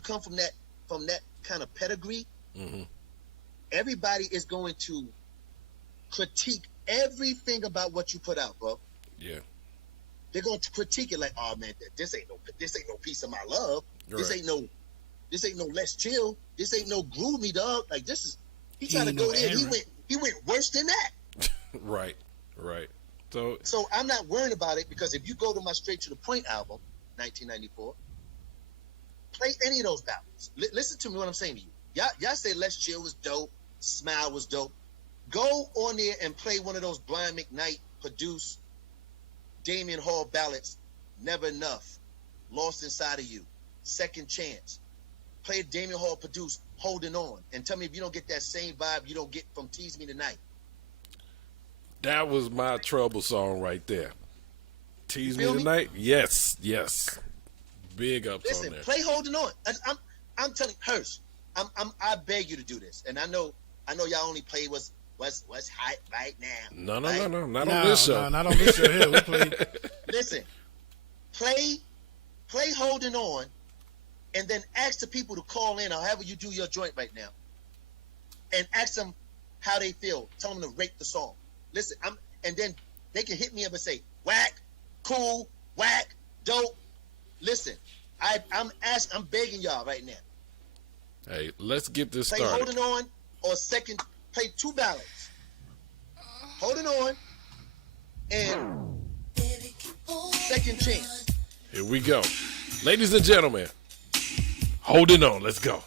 come from that kind of pedigree, everybody is going to critique everything about what you put out, bro. Yeah. They're going to critique it like, oh man, this ain't no piece of my love. Right. This ain't no Let's Chill. This ain't no Groove Me, dog. Like this is he tried to go there. He went worse than that. Right. So I'm not worried about it because if you go to my Straight to the Point album, 1994, play any of those ballads. Listen to me what I'm saying to you. Y'all say Let's Chill was dope, Smile was dope. Go on there and play one of those Brian McKnight produced Damion Hall ballads. Never Enough, Lost Inside of You, Second Chance. Play Damion Hall produced Holding On, and tell me if you don't get that same vibe you don't get from Tease Me Tonight. That was my trouble song right there. Tease Me Tonight? Yes. Big ups Listen, on that. play Holding On. I'm telling Hirsch, I beg you to do this. And I know y'all only play what's hot right now. No, right? not on this show. No, not on this show here. We play. Listen, play Holding On, and then ask the people to call in or however you do your joint right now, and ask them how they feel. Tell them to rate the song. Listen, and then they can hit me up and say whack, cool, whack, dope. Listen, I'm begging y'all right now. Hey, let's get this Play started. Holding On or play 2 ballads. Holding On and Second Chance. Here we go. Ladies and gentlemen, Holding On. Let's go.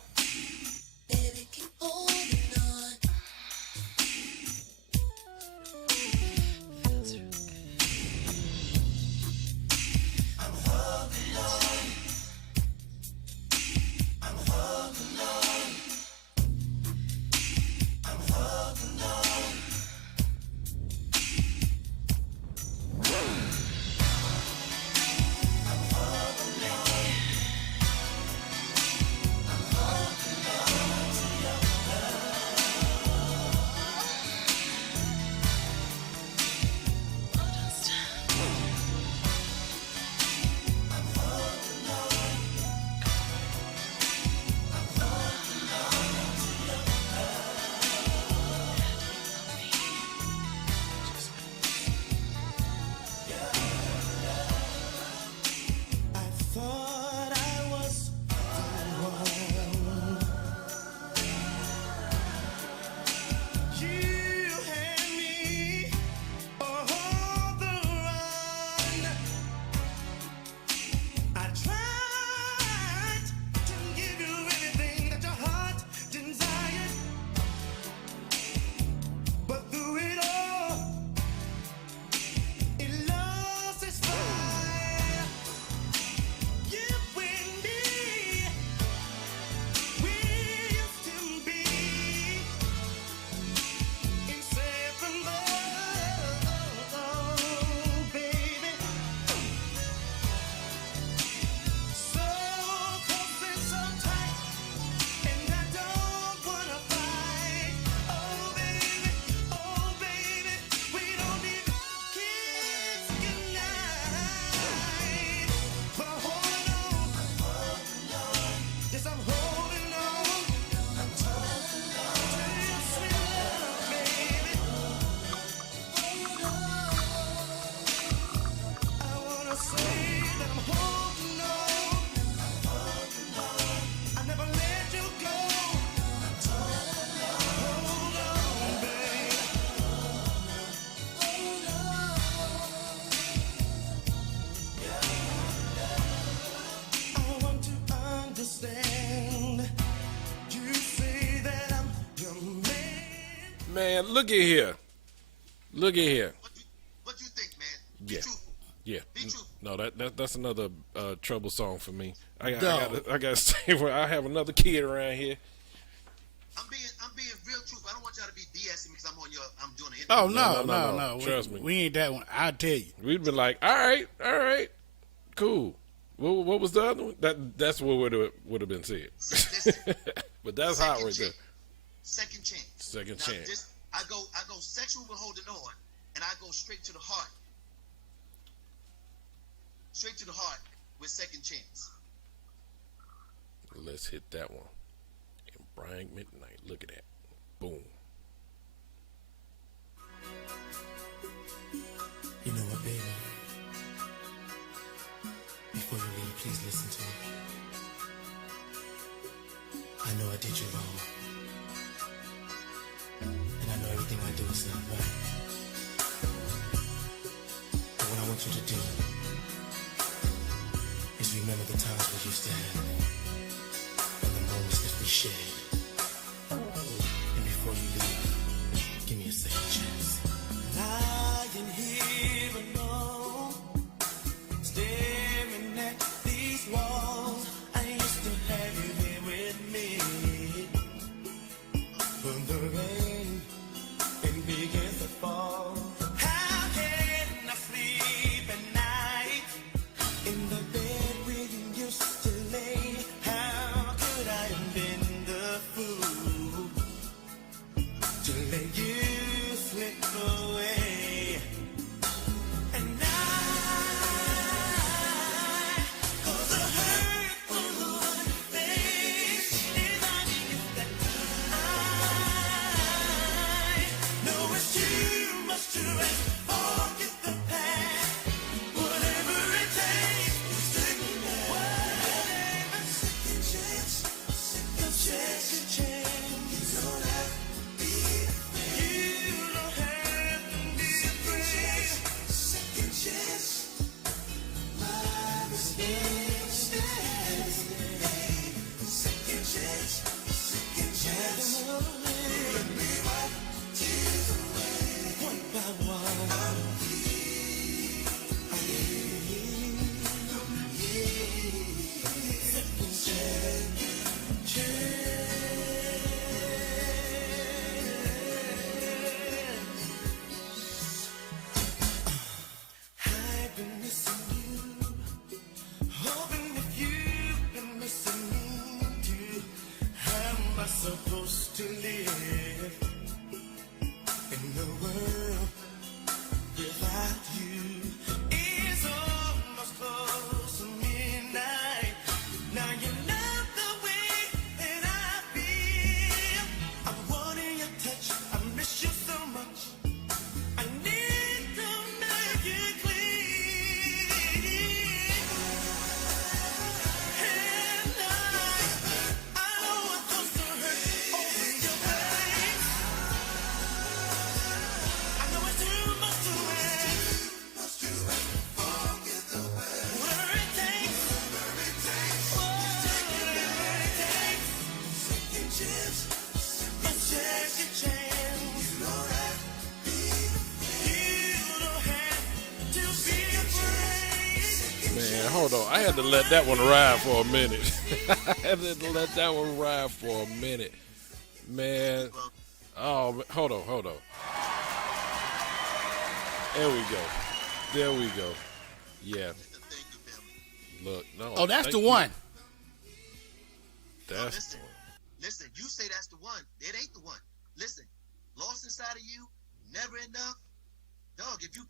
Man, look at here. Look at here. What you think, man? Be Yeah. truthful. Yeah. Be truthful. No, that's another trouble song for me. I Dog. got to stay where I have another kid around here. I'm being real truthful. I don't want y'all to be BSing me because I'm doing an interview. Oh No. no. Trust me. We ain't that one. I'll tell you. We'd been like, all right, cool. What was the other one? That's what would have been said. Listen, But that's hot right there. Second chance. Second Now, chance. I go sexual with Holding On, and I go straight to the heart. Straight to the heart with Second Chance. Let's hit that one. And Brian Midnight. Look at that. Boom. You know what, baby? Before you leave, please listen to me. I know I did you wrong. And I know everything I do is not right. But what I want you to do is remember the times we used to have and the moments that we shared. And before you leave, give me a second chance. Lying here alone, staring at these walls. I used to have you here with me. When the rain begins to fall, how can I sleep at night in the bed where you used had to let that one ride for a minute. I had to let that one ride for a minute. Man. Oh, hold on. There we go. Yeah. Thank you, family. Look, no. Oh, that's thank the you. one. That's Listen, listen. You say that's the one. It ain't the one. Listen, Lost Inside of You, Never Enough. Dog, if you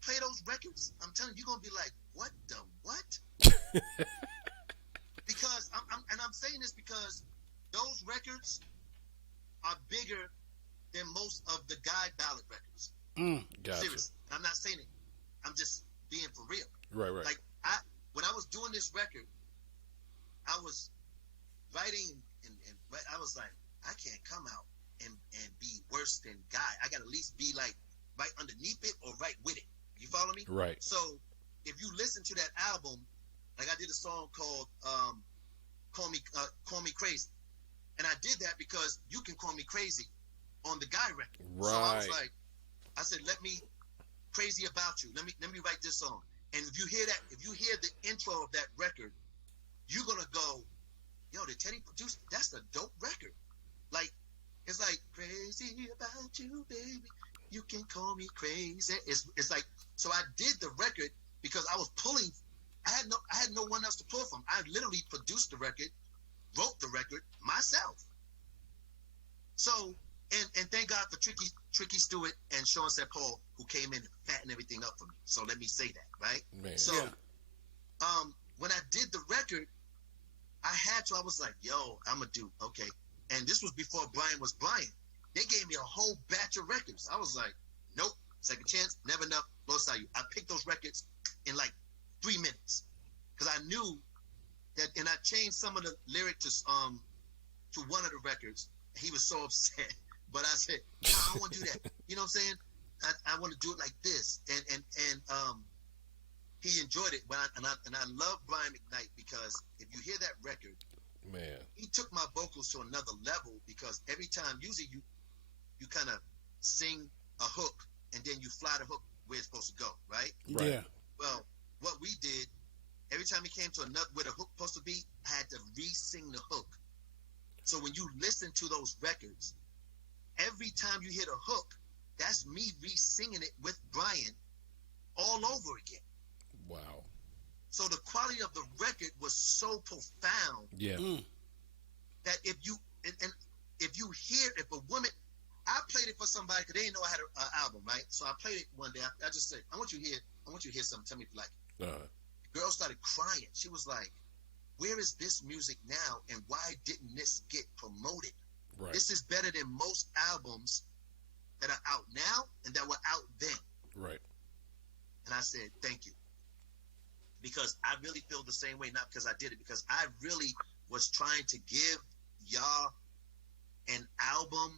play those records, I'm telling you, you're gonna be like, what the what? Because I'm saying this because those records are bigger than most of the guy ballad records. Gotcha. Seriously, I'm not saying it. I'm just being for real. Right. Like when I was doing this record, I was writing and I was like, I can't come out and be worse than Guy. I got to at least be like right underneath it or right with it. You follow me? Right. So if you listen to that album, like I did a song called Call Me Crazy. And I did that because You Can Call Me Crazy on the Guy record. Right. So I was like, I said, let me Crazy About You. Let me write this song. And if you hear the intro of that record, you're gonna go, yo, did Teddy produce? That's a dope record. Like, it's like crazy about you, baby. You can call me crazy. It's like, so I did the record because I was pulling. I had no one else to pull from. I literally produced the record, wrote the record myself. So, and thank God for Tricky Stewart and Sean St. Paul, who came in and fattened everything up for me. So let me say that, right? Man. So, when I did the record, I was like, yo, I'm going to do, okay. And this was before Brian was Brian. They gave me a whole batch of records. I was like, nope, Second Chance, Never Enough, Lost Sight of You. I picked those records in like 3 minutes. Because I knew that, and I changed some of the lyric to one of the records. He was so upset. But I said, no, I don't want to do that. You know what I'm saying? I want to do it like this. And he enjoyed it. And I love Brian McKnight because if you hear that record, man, he took my vocals to another level because every time, usually you kind of sing a hook and then you fly the hook where it's supposed to go, right? Yeah. Well, what we did, every time he came to another where the hook supposed to be, I had to re-sing the hook. So when you listen to those records, every time you hit a hook, that's me re-singing it with Brian all over again. Wow. So the quality of the record was so profound that if you if a woman, I played it for somebody because they didn't know I had an album, right? So I played it one day. I just said, I want you to hear something. Tell me if you like it. The girl started crying. She was like, where is this music now, and why didn't this get promoted? Right. This is better than most albums that are out now and that were out then. Right. And I said, thank you. Because I really feel the same way, not because I did it, because I really was trying to give y'all an album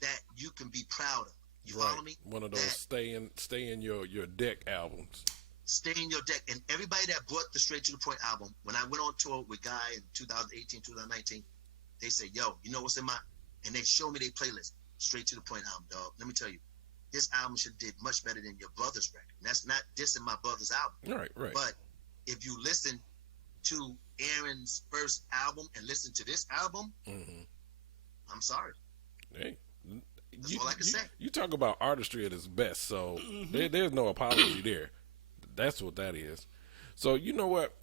that you can be proud of. You follow me? One of those stay in your deck albums. Stay in your deck. And everybody that brought the Straight to the Point album, when I went on tour with Guy in 2018, 2019, they said, yo, you know what's in my, and they showed me their playlist, Straight to the Point album, dog. Let me tell you, this album should have did much better than your brother's record. And that's not dissing my brother's album. Right. But if you listen to Aaron's first album and listen to this album, I'm sorry. Hey, that's all I can say. You talk about artistry at its best, so there's no apology there. That's what that is. So you know what?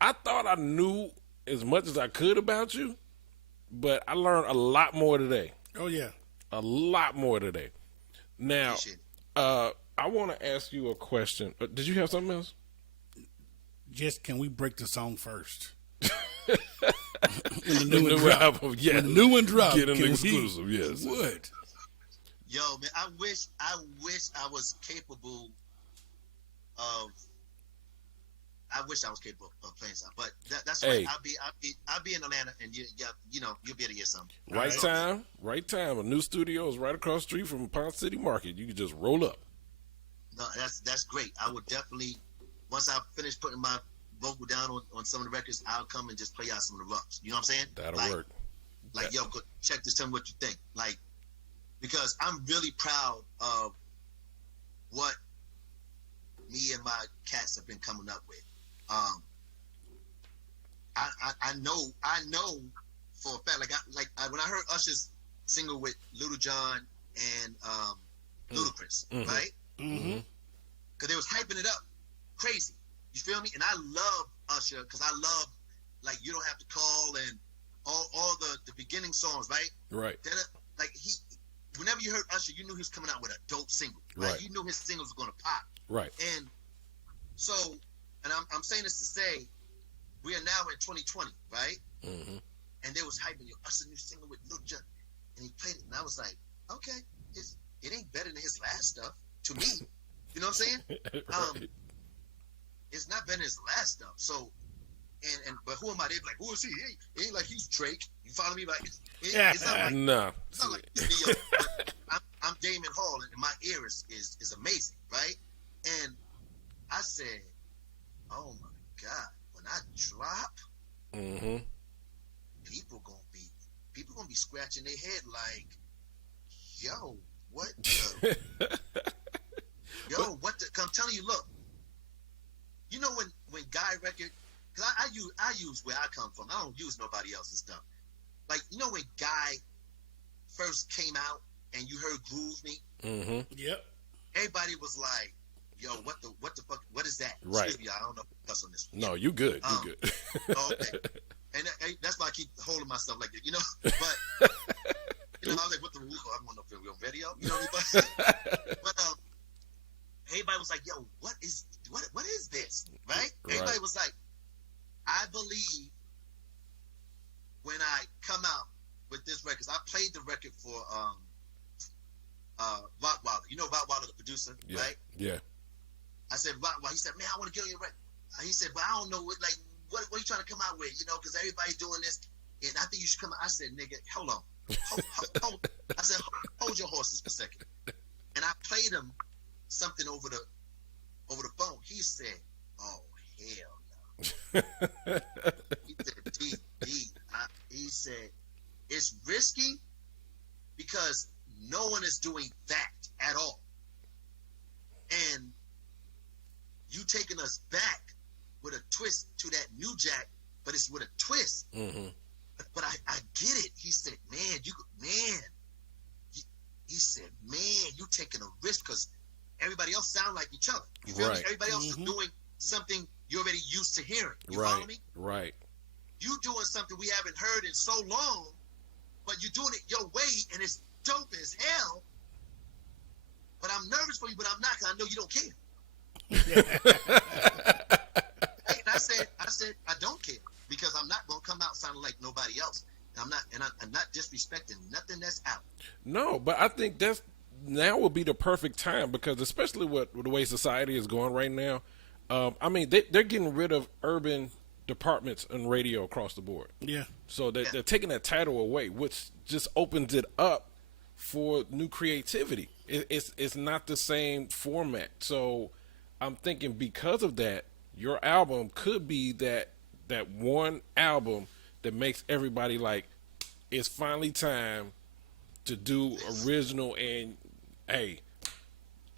I thought I knew as much as I could about you, but I learned a lot more today. Oh yeah, a lot more today. Now, I want to ask you a question. Did you have something else? Just can we break the song first? When the new album, yes. When the new one dropped, get an exclusive. Yes. What? Yo, man, I wish I was capable of. I wish I was capable of playing something, but that's hey. right. I'll be in Atlanta, and you'll be able to get something. Right time. A new studio is right across the street from Pond City Market. You can just roll up. No, that's great. I would definitely, once I finish putting my vocal down on some of the records, I'll come and just play out some of the rocks. You know what I'm saying? That'll work. Yo, go check this. Tell me what you think. Because I'm really proud of what me and my cats have been coming up with. Um, I know for a fact, when I heard Usher's single with Little John and Ludacris, right? Mm-hmm. Because they was hyping it up crazy. You feel me? And I love Usher because I love, like, You Don't Have to Call and all the beginning songs, right? Right. That, whenever you heard Usher, you knew he was coming out with a dope single, right? You knew his singles were going to pop. Right. And so, and I'm saying this to say, we are now in 2020, right? Mm-hmm. And they was hyping Usher new single with Lil Jon, and he played it, and I was like, okay, it ain't better than his last stuff to me. You know what I'm saying? Right. It's not better than his last stuff. So, but who am I? They be like, who is he? It ain't like he's Drake. You follow me? Like, it's not like, no. it's not like video. I'm Damon Hall, and my ear is amazing, right? And I said, oh my God, when I drop, people gonna be scratching their head like, yo, what the what the, I'm telling you, look, you know when Guy Record, because I use where I come from, I don't use nobody else's stuff. Like, you know when Guy first came out and you heard Groove Me? Mm-hmm. Yep. Everybody was like, yo, what the fuck, what is that? Right. Excuse me, I don't know what's on this one. No, you good. You good. Okay. And that's why I keep holding myself like that, you know? But, you know, I was like, what the rules? I don't want no film video, you know what I mean? But everybody was like, yo, what is this? Right? Everybody was like, I believe when I come out with this record, 'cause I played the record for Rottweiler. You know Rottweiler, the producer, right? Yeah. I said, Rottweiler. He said, man, I want to get on your record. He said, but I don't know what are you trying to come out with? You know, because everybody's doing this, and I think you should come out. I said, nigga, hold on. Hold. I said, hold your horses for a second. And I played him something over the phone. He said, oh, hell no. He said, he said, it's risky because no one is doing that at all. And you taking us back with a twist to that new Jack, but it's with a twist. Mm-hmm. But I get it. He said, man, he said, man, you taking a risk because everybody else sound like each other. You feel me? Everybody else is doing something you're already used to hearing. You follow me? Right. You doing something we haven't heard in so long, but you're doing it your way, and it's dope as hell. But I'm nervous for you, but I'm not, because I know you don't care. And I said, I don't care, because I'm not gonna come out sounding like nobody else. I'm not disrespecting nothing that's out. No, but I think now would be the perfect time, because especially with the way society is going right now. I mean, they're getting rid of urban departments in radio across the board. Yeah. So they're taking that title away, which just opens it up for new creativity. It's not the same format. So I'm thinking because of that, your album could be that one album that makes everybody like, it's finally time to do original. And hey,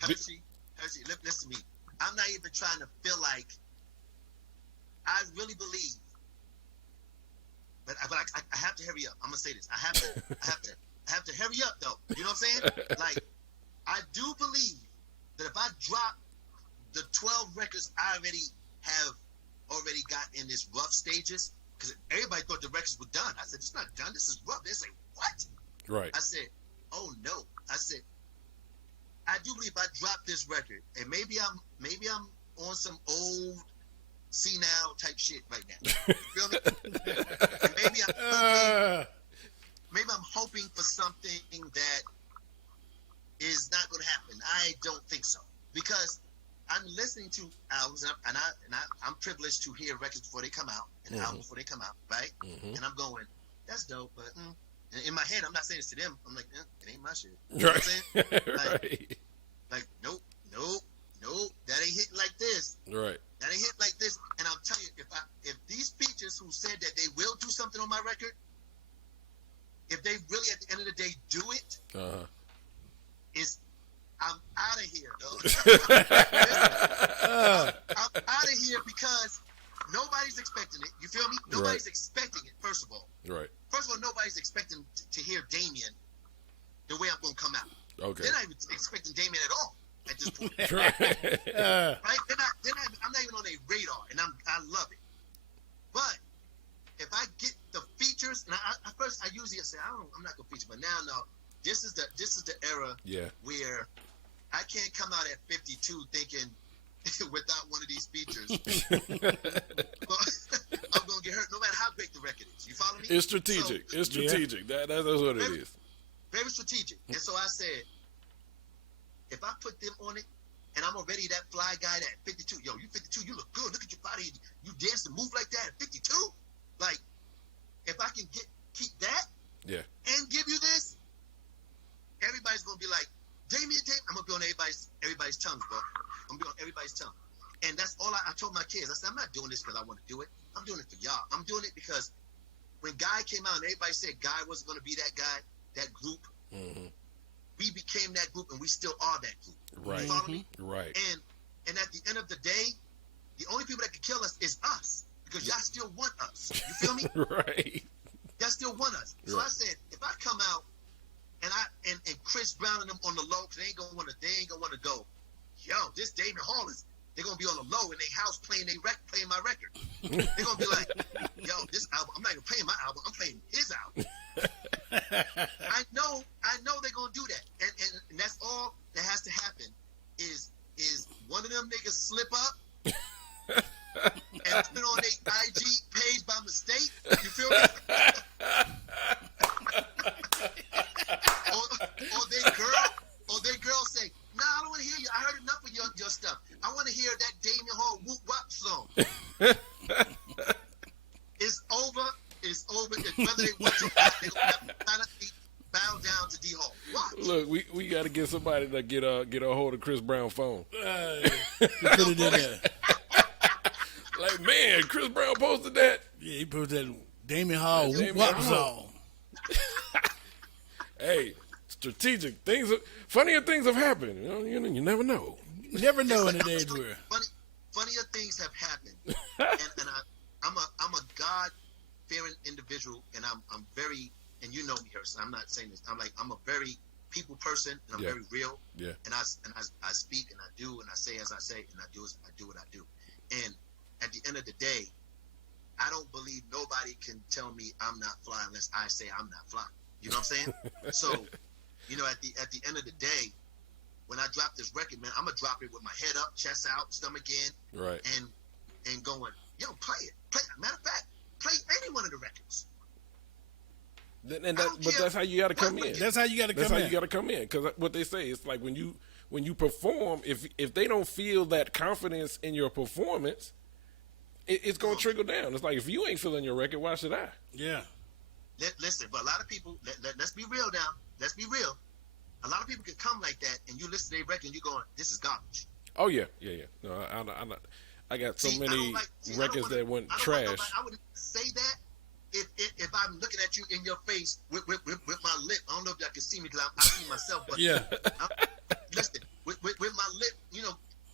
Hershey, listen to me. I'm not even trying to feel like, I really believe, but I have to hurry up. I'm gonna say this. I have to hurry up though. You know what I'm saying? Like, I do believe that if I drop the 12 records I already got in this rough stages, because everybody thought the records were done. I said, it's not done. This is rough. They say, what? Right. I said, oh no. I said, I do believe if I drop this record, and maybe I'm on some old senile type shit right now. You feel me? And maybe I'm hoping for something that is not going to happen. I don't think so, because I'm listening to albums, and I'm privileged to hear records before they come out, and albums before they come out, right? And I'm going, that's dope, but and in my head, I'm not saying this to them. I'm like, it ain't my shit. You know what I'm saying? Like, nope, that ain't hitting like this. Right. That ain't hit like this. And I'm telling you, if these features who said that they will do something on my record, if they really at the end of the day do it, I'm out of here, though. I'm out of here, because Nobody's expecting it. You feel me? Nobody's expecting it. First of all, nobody's expecting to hear Damion the way I'm gonna come out. Okay. They're not even expecting Damion at all at this point. Right. Right? I'm not even on their radar, and I love it. But if I get the features, and I first usually say I'm not gonna feature, but now no, this is the era where I can't come out at 52 thinking without one of these features. I'm gonna get hurt no matter how great the record is. You follow me? It's strategic. So, it's strategic. That's what it is. Very strategic. And so I said, if I put them on it, and I'm already that fly guy that 52, yo, you 52, you look good. Look at your body. You dance and move like that at 52. Like, if I can keep that and give you this, everybody's going to be like, Damion, I'm going to be on everybody's tongue, bro. I'm going to be on everybody's tongue. And that's all I told my kids. I said, I'm not doing this because I want to do it. I'm doing it for y'all. I'm doing it because when Guy came out and everybody said Guy wasn't going to be that guy, that group, we became that group and we still are that group. Right. You follow me? Right. And at the end of the day, the only people that can kill us is us because y'all still want us. You feel me? Right. Y'all still want us. So I said, if I come out and Chris Brown and them on the low, because they ain't gonna want to go, yo, this Damion Hall is. They're gonna be on the low in their house playing my record. They're gonna be like, yo, this album. I'm not even playing my album. I'm playing his album. I know they're gonna do that, and that's all that has to happen. Is one of them niggas slip up and put it on their IG page by mistake? You feel me? or their girl say, nah, I don't want to hear you. I heard enough of your stuff. I want to hear that Damion Hall whoop wop song. It's over. It's over. Whether they want to, they're gonna have to bow down to D Hall. Watch. Look, we got to get somebody to get a hold of Chris Brown's phone. Put it in there. Like, man, Chris Brown posted that. Yeah, he posted that Damion Hall whoop song. Hey, strategic things. Funnier things have happened. You never know. You never know in the days where funnier things have happened. and I'm a God-fearing individual, and I'm very, and you know me, Harrison. I'm not saying this. I'm a very people person, and I'm very real. Yeah. And I speak and I do and I say as I say and I do what I do. And at the end of the day, I don't believe nobody can tell me I'm not fly unless I say I'm not fly. You know what I'm saying? So, at the end of the day, when I drop this record, man, I'm gonna drop it with my head up, chest out, stomach in, right, and going, yo, play it. Matter of fact, play any one of the records. But that's how you got to come in. That's how you got to come in. That's how you got to come in. Because what they say is like when you perform, if they don't feel that confidence in your performance, it's gonna trickle down. It's like if you ain't feeling your record, why should I? Yeah. Listen, but a lot of people. Let's be real now. Let's be real. A lot of people can come like that, and you listen to their record, and you're going, "This is garbage." Oh yeah. No, I'm not. I got so many records that went trash. I wouldn't say that if I'm looking at you in your face with my lip. I don't know if y'all can see me because I see myself, but yeah. Listen, with my lip,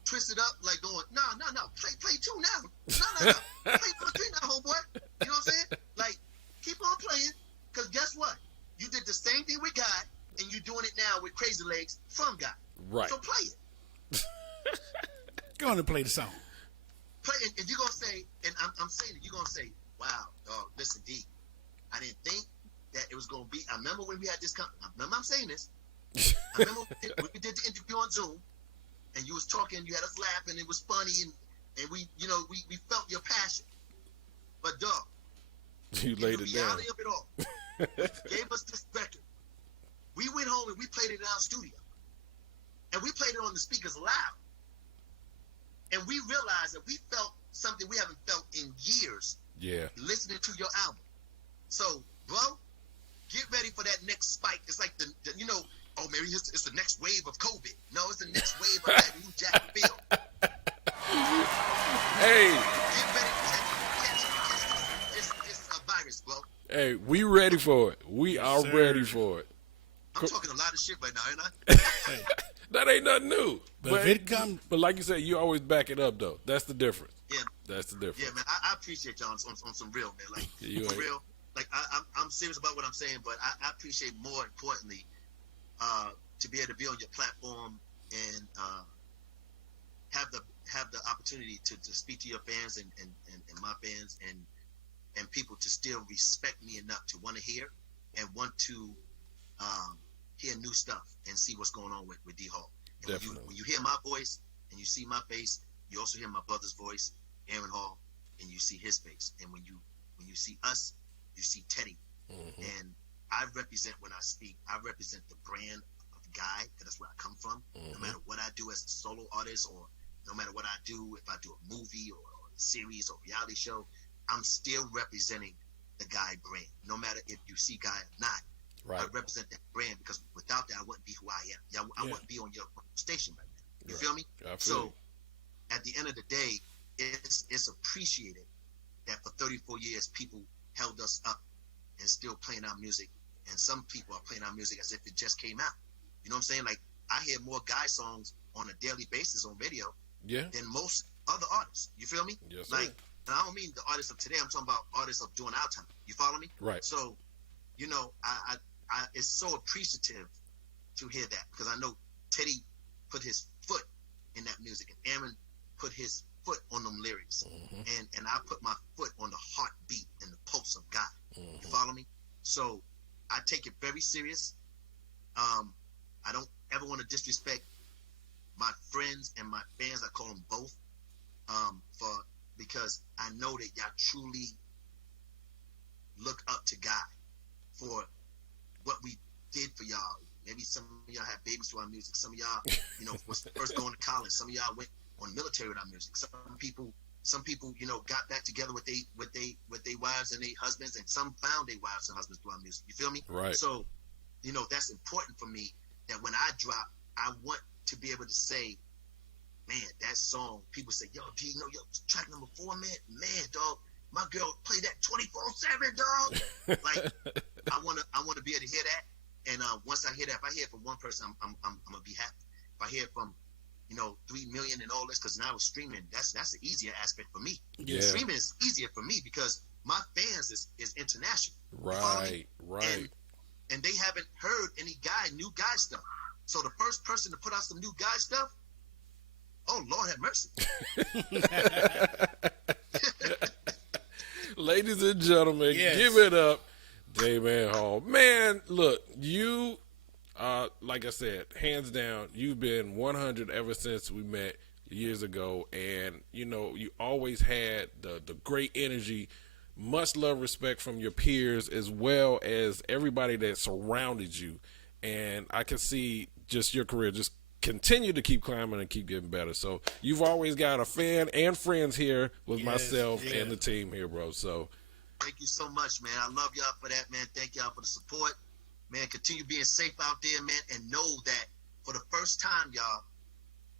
twisted up, like going, no, play two now. No, play number three now, homeboy. You know what I'm saying? Like, keep on playing, because guess what? You did the same thing with God, and you're doing it now with Crazy Legs from God. Right. So play it. Go on and play the song. Play it, and you're going to say, and I'm saying it, you're going to say, wow, dog, listen, D, I didn't think that it was going to be, I remember when we had this, remember I'm saying this, I remember when we did the interview on Zoom, and you was talking, you had us laughing, it was funny, and we felt your passion. But dog, you laid it down. The reality of it all, gave us this record. We went home and we played it in our studio. And we played it on the speakers loud. And we realized that we felt something we haven't felt in years. Yeah. Listening to your album. So, bro, get ready for that next spike. It's like oh, maybe it's the next wave of COVID. No, it's the next wave of that new Jack Field. Hey. Get ready to catch this virus, bro. Hey, we ready for it. We are ready for it. I'm talking a lot of shit right now, ain't I? That ain't nothing new. But if it comes, but like you said, you always back it up though. That's the difference. Yeah, That's the difference. yeah, man. I appreciate y'all on some real, man. Like You for ain't- real. Like I'm serious about what I'm saying, but I appreciate more importantly to be able to be on your platform and have the opportunity to speak to your fans and my fans and people to still respect me enough to want to hear and want to hear new stuff and see what's going on with D Hall. And Definitely. when you hear my voice and you see my face, you also hear my brother's voice, Aaron Hall, and you see his face. And when you see us, you see Teddy. Mm-hmm. And I represent, when I speak, I represent the brand of Guy, because that's where I come from. Mm-hmm. No matter what I do as a solo artist, or no matter what I do, if I do a movie or a series or reality show, I'm still representing the Guy brand. No matter if you see Guy or not, Right. I represent that brand, because without that, I wouldn't be who I am. I wouldn't be on your station right now. You feel me? I feel So, at the end of the day, it's appreciated that for 34 years people held us up and still playing our music, and some people are playing our music as if it just came out. You know what I'm saying? Like, I hear more Guy songs on a daily basis on radio Yeah. than most other artists. You feel me? Yes, sir. Like, and I don't mean the artists of today. I'm talking about artists of during our time. You follow me? Right. So, you know, I it's so appreciative to hear that, because I know Teddy put his foot in that music, and Aaron put his foot on them lyrics, and I put my foot on the heartbeat and the pulse of God. You follow me? So I take it very serious. I don't ever want to disrespect my friends and my fans. I call them both, because I know that y'all truly look up to God for what we did for y'all. Maybe some of y'all had babies to our music. Some of y'all, you know, was first going to college. Some of y'all went on military with our music. Some people, you know, got back together with they wives and their husbands, and some found their wives and husbands through our music. You feel me? Right. So, you know, that's important for me, that when I drop, I want to be able to say, man, that song, people say, yo, do you know your track number 4, man, dog, my girl play that 24/7, dog. Like, I wanna be able to hear that. And once I hear that, if I hear it from one person, I'm gonna be happy. If I hear it from, you know, 3 million and all this, because now it's streaming, that's an easier aspect for me. Yeah. Streaming is easier for me because my fans is international. You follow me? Right. And they haven't heard any new Guy stuff. So the first person to put out some new Guy stuff, oh Lord have mercy. Ladies and gentlemen, Yes. give it up, Damion Hall. Man, look, you, like I said, hands down, you've been 100 ever since we met years ago, and you know, you always had the great energy, much love, respect from your peers, as well as everybody that surrounded you, and I can see just your career just continue to keep climbing and keep getting better. So you've always got a fan and friends here with Yes, myself yeah. and the team here, bro. So Thank you so much, man. I love y'all for that, man. Thank y'all for the support. Man, continue being safe out there, man, and know that for the first time, y'all,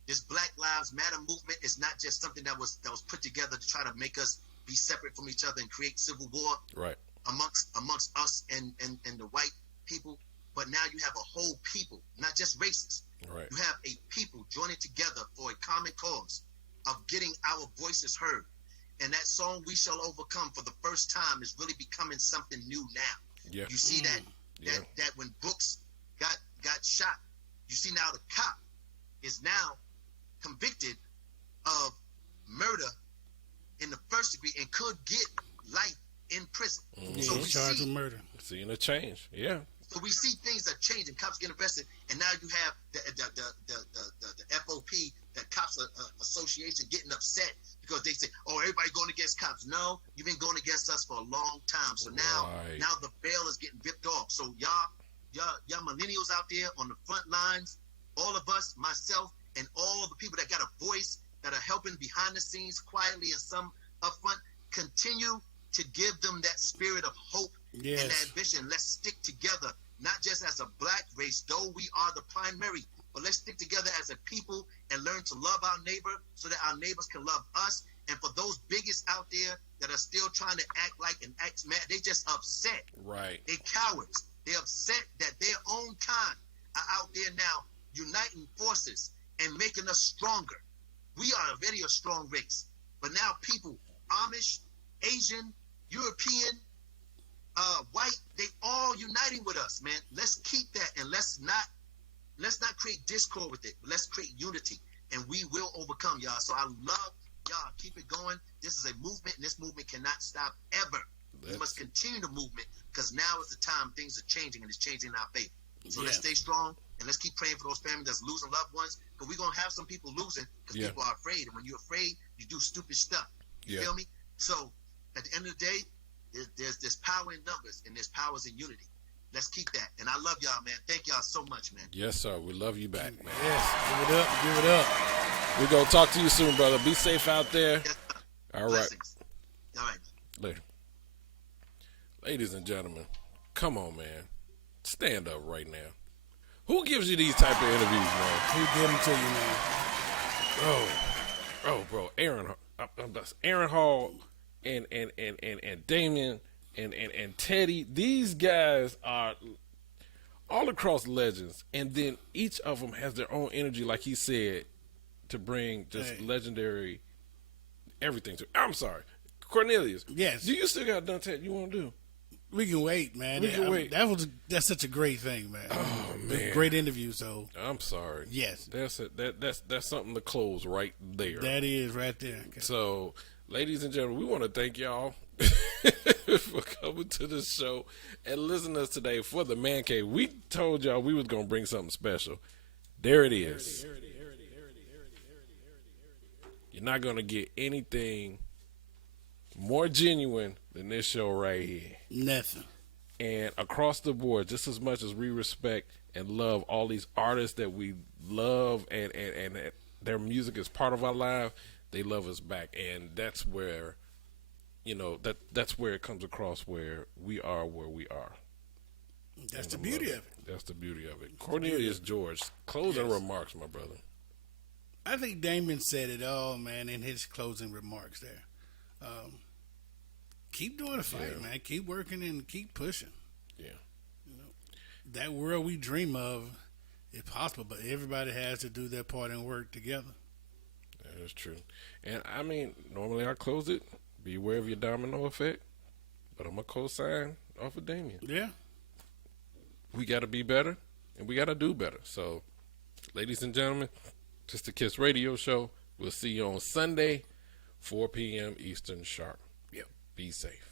this Black Lives Matter movement is not just something that was put together to try to make us be separate from each other and create civil war right. amongst us and the white people. But now you have a whole people, not just races. Right. You have a people joining together for a common cause of getting our voices heard. And that song, We Shall Overcome, for the first time is really becoming something new now. Yeah. You see that when Brooks got shot, you see now the cop is now convicted of murder in the first degree and could get life in prison. Yeah, So we he's charged see with murder. Seeing a change. Yeah. So we see things are changing. Cops getting arrested, and now you have the FOP, the Cops Association, getting upset because they say, "Oh, everybody going against cops." No, you've been going against us for a long time. So now the bail is getting ripped off. So y'all millennials out there on the front lines, all of us, myself, and all the people that got a voice that are helping behind the scenes quietly and some up front, continue to give them that spirit of hope and that vision. Let's stick together, not just as a black race, though we are the primary, but let's stick together as a people and learn to love our neighbor so that our neighbors can love us. And for those bigots out there that are still trying to act like and act mad, they just upset. Right. They cowards. They upset that their own kind are out there now uniting forces and making us stronger. We are already a strong race. But now people, Amish, Asian, European, white, they all uniting with us, man. Let's keep that, and let's not create discord with it. Let's create unity, and we will overcome, y'all. So I love y'all. Keep it going. This is a movement, and this movement cannot stop ever. We must continue the movement, because now is the time things are changing, and it's changing in our favor. So let's stay strong, and let's keep praying for those families that's losing loved ones, because we're going to have some people losing because people are afraid. And when you're afraid, you do stupid stuff. You feel me? So at the end of the day, there's power in numbers, and there's powers in unity. Let's keep that. And I love y'all, man. Thank y'all so much, man. Yes, sir. We love you back, man. Yes. Give it up. Give it up. We're going to talk to you soon, brother. Be safe out there. Yes, all Blessings. right. All right. Later. Ladies and gentlemen, come on, man. Stand up right now. Who gives you these type of interviews, man? Who give them to you, man? Bro. Aaron Hall and Damion and Teddy. These guys are all across legends, and then each of them has their own energy, like he said, to bring just legendary everything to. I'm sorry, Cornelius. Yes. Do you still got done, Ted? You want to do? We can wait, man. We can wait. That's such a great thing, man. Oh man, great interview. So I'm sorry. Yes, that's something to close right there. That is right there. Okay. So, ladies and gentlemen, we want to thank y'all for coming to the show and listening to us today for the Man Cave. We told y'all we was gonna bring something special. There it is. You're not gonna get anything more genuine than this show right here. Nothing. And across the board, just as much as we respect and love all these artists that we love and their music is part of our life, they love us back. And that's where, that's where it comes across, where we are where we are. That's the beauty of it. That's the beauty of it. Cornelius George, closing remarks, my brother. I think Damion said it all, man, in his closing remarks there. Keep doing the fight, man. Keep working and keep pushing. Yeah. That world we dream of is possible, but everybody has to do their part and work together. That is true. And I mean, normally I close it. Be aware of your domino effect. But I'm going to co-sign off of Damion. Yeah. We got to be better, and we got to do better. So, ladies and gentlemen, Just a Kiss radio show. We'll see you on Sunday, 4 p.m. Eastern sharp. Yep. Be safe.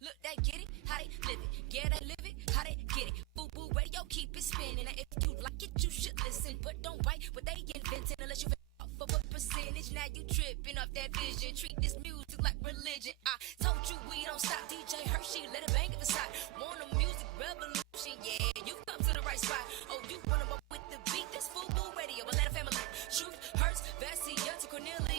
Look, they get it, how they live it. Yeah, they live it, how they get it. FUBU radio, keep it spinning. And if you like it, you should listen. But don't bite what they invented unless you off of what percentage. Now you tripping off that vision. Treat this music like religion. I told you we don't stop. DJ Hershey, let it bang at the side. Want a music revolution, yeah, you've come to the right spot. Oh, you wanna go with the beat? This FUBU radio, Atlanta family. Truth hurts, Vassia to Cornelia.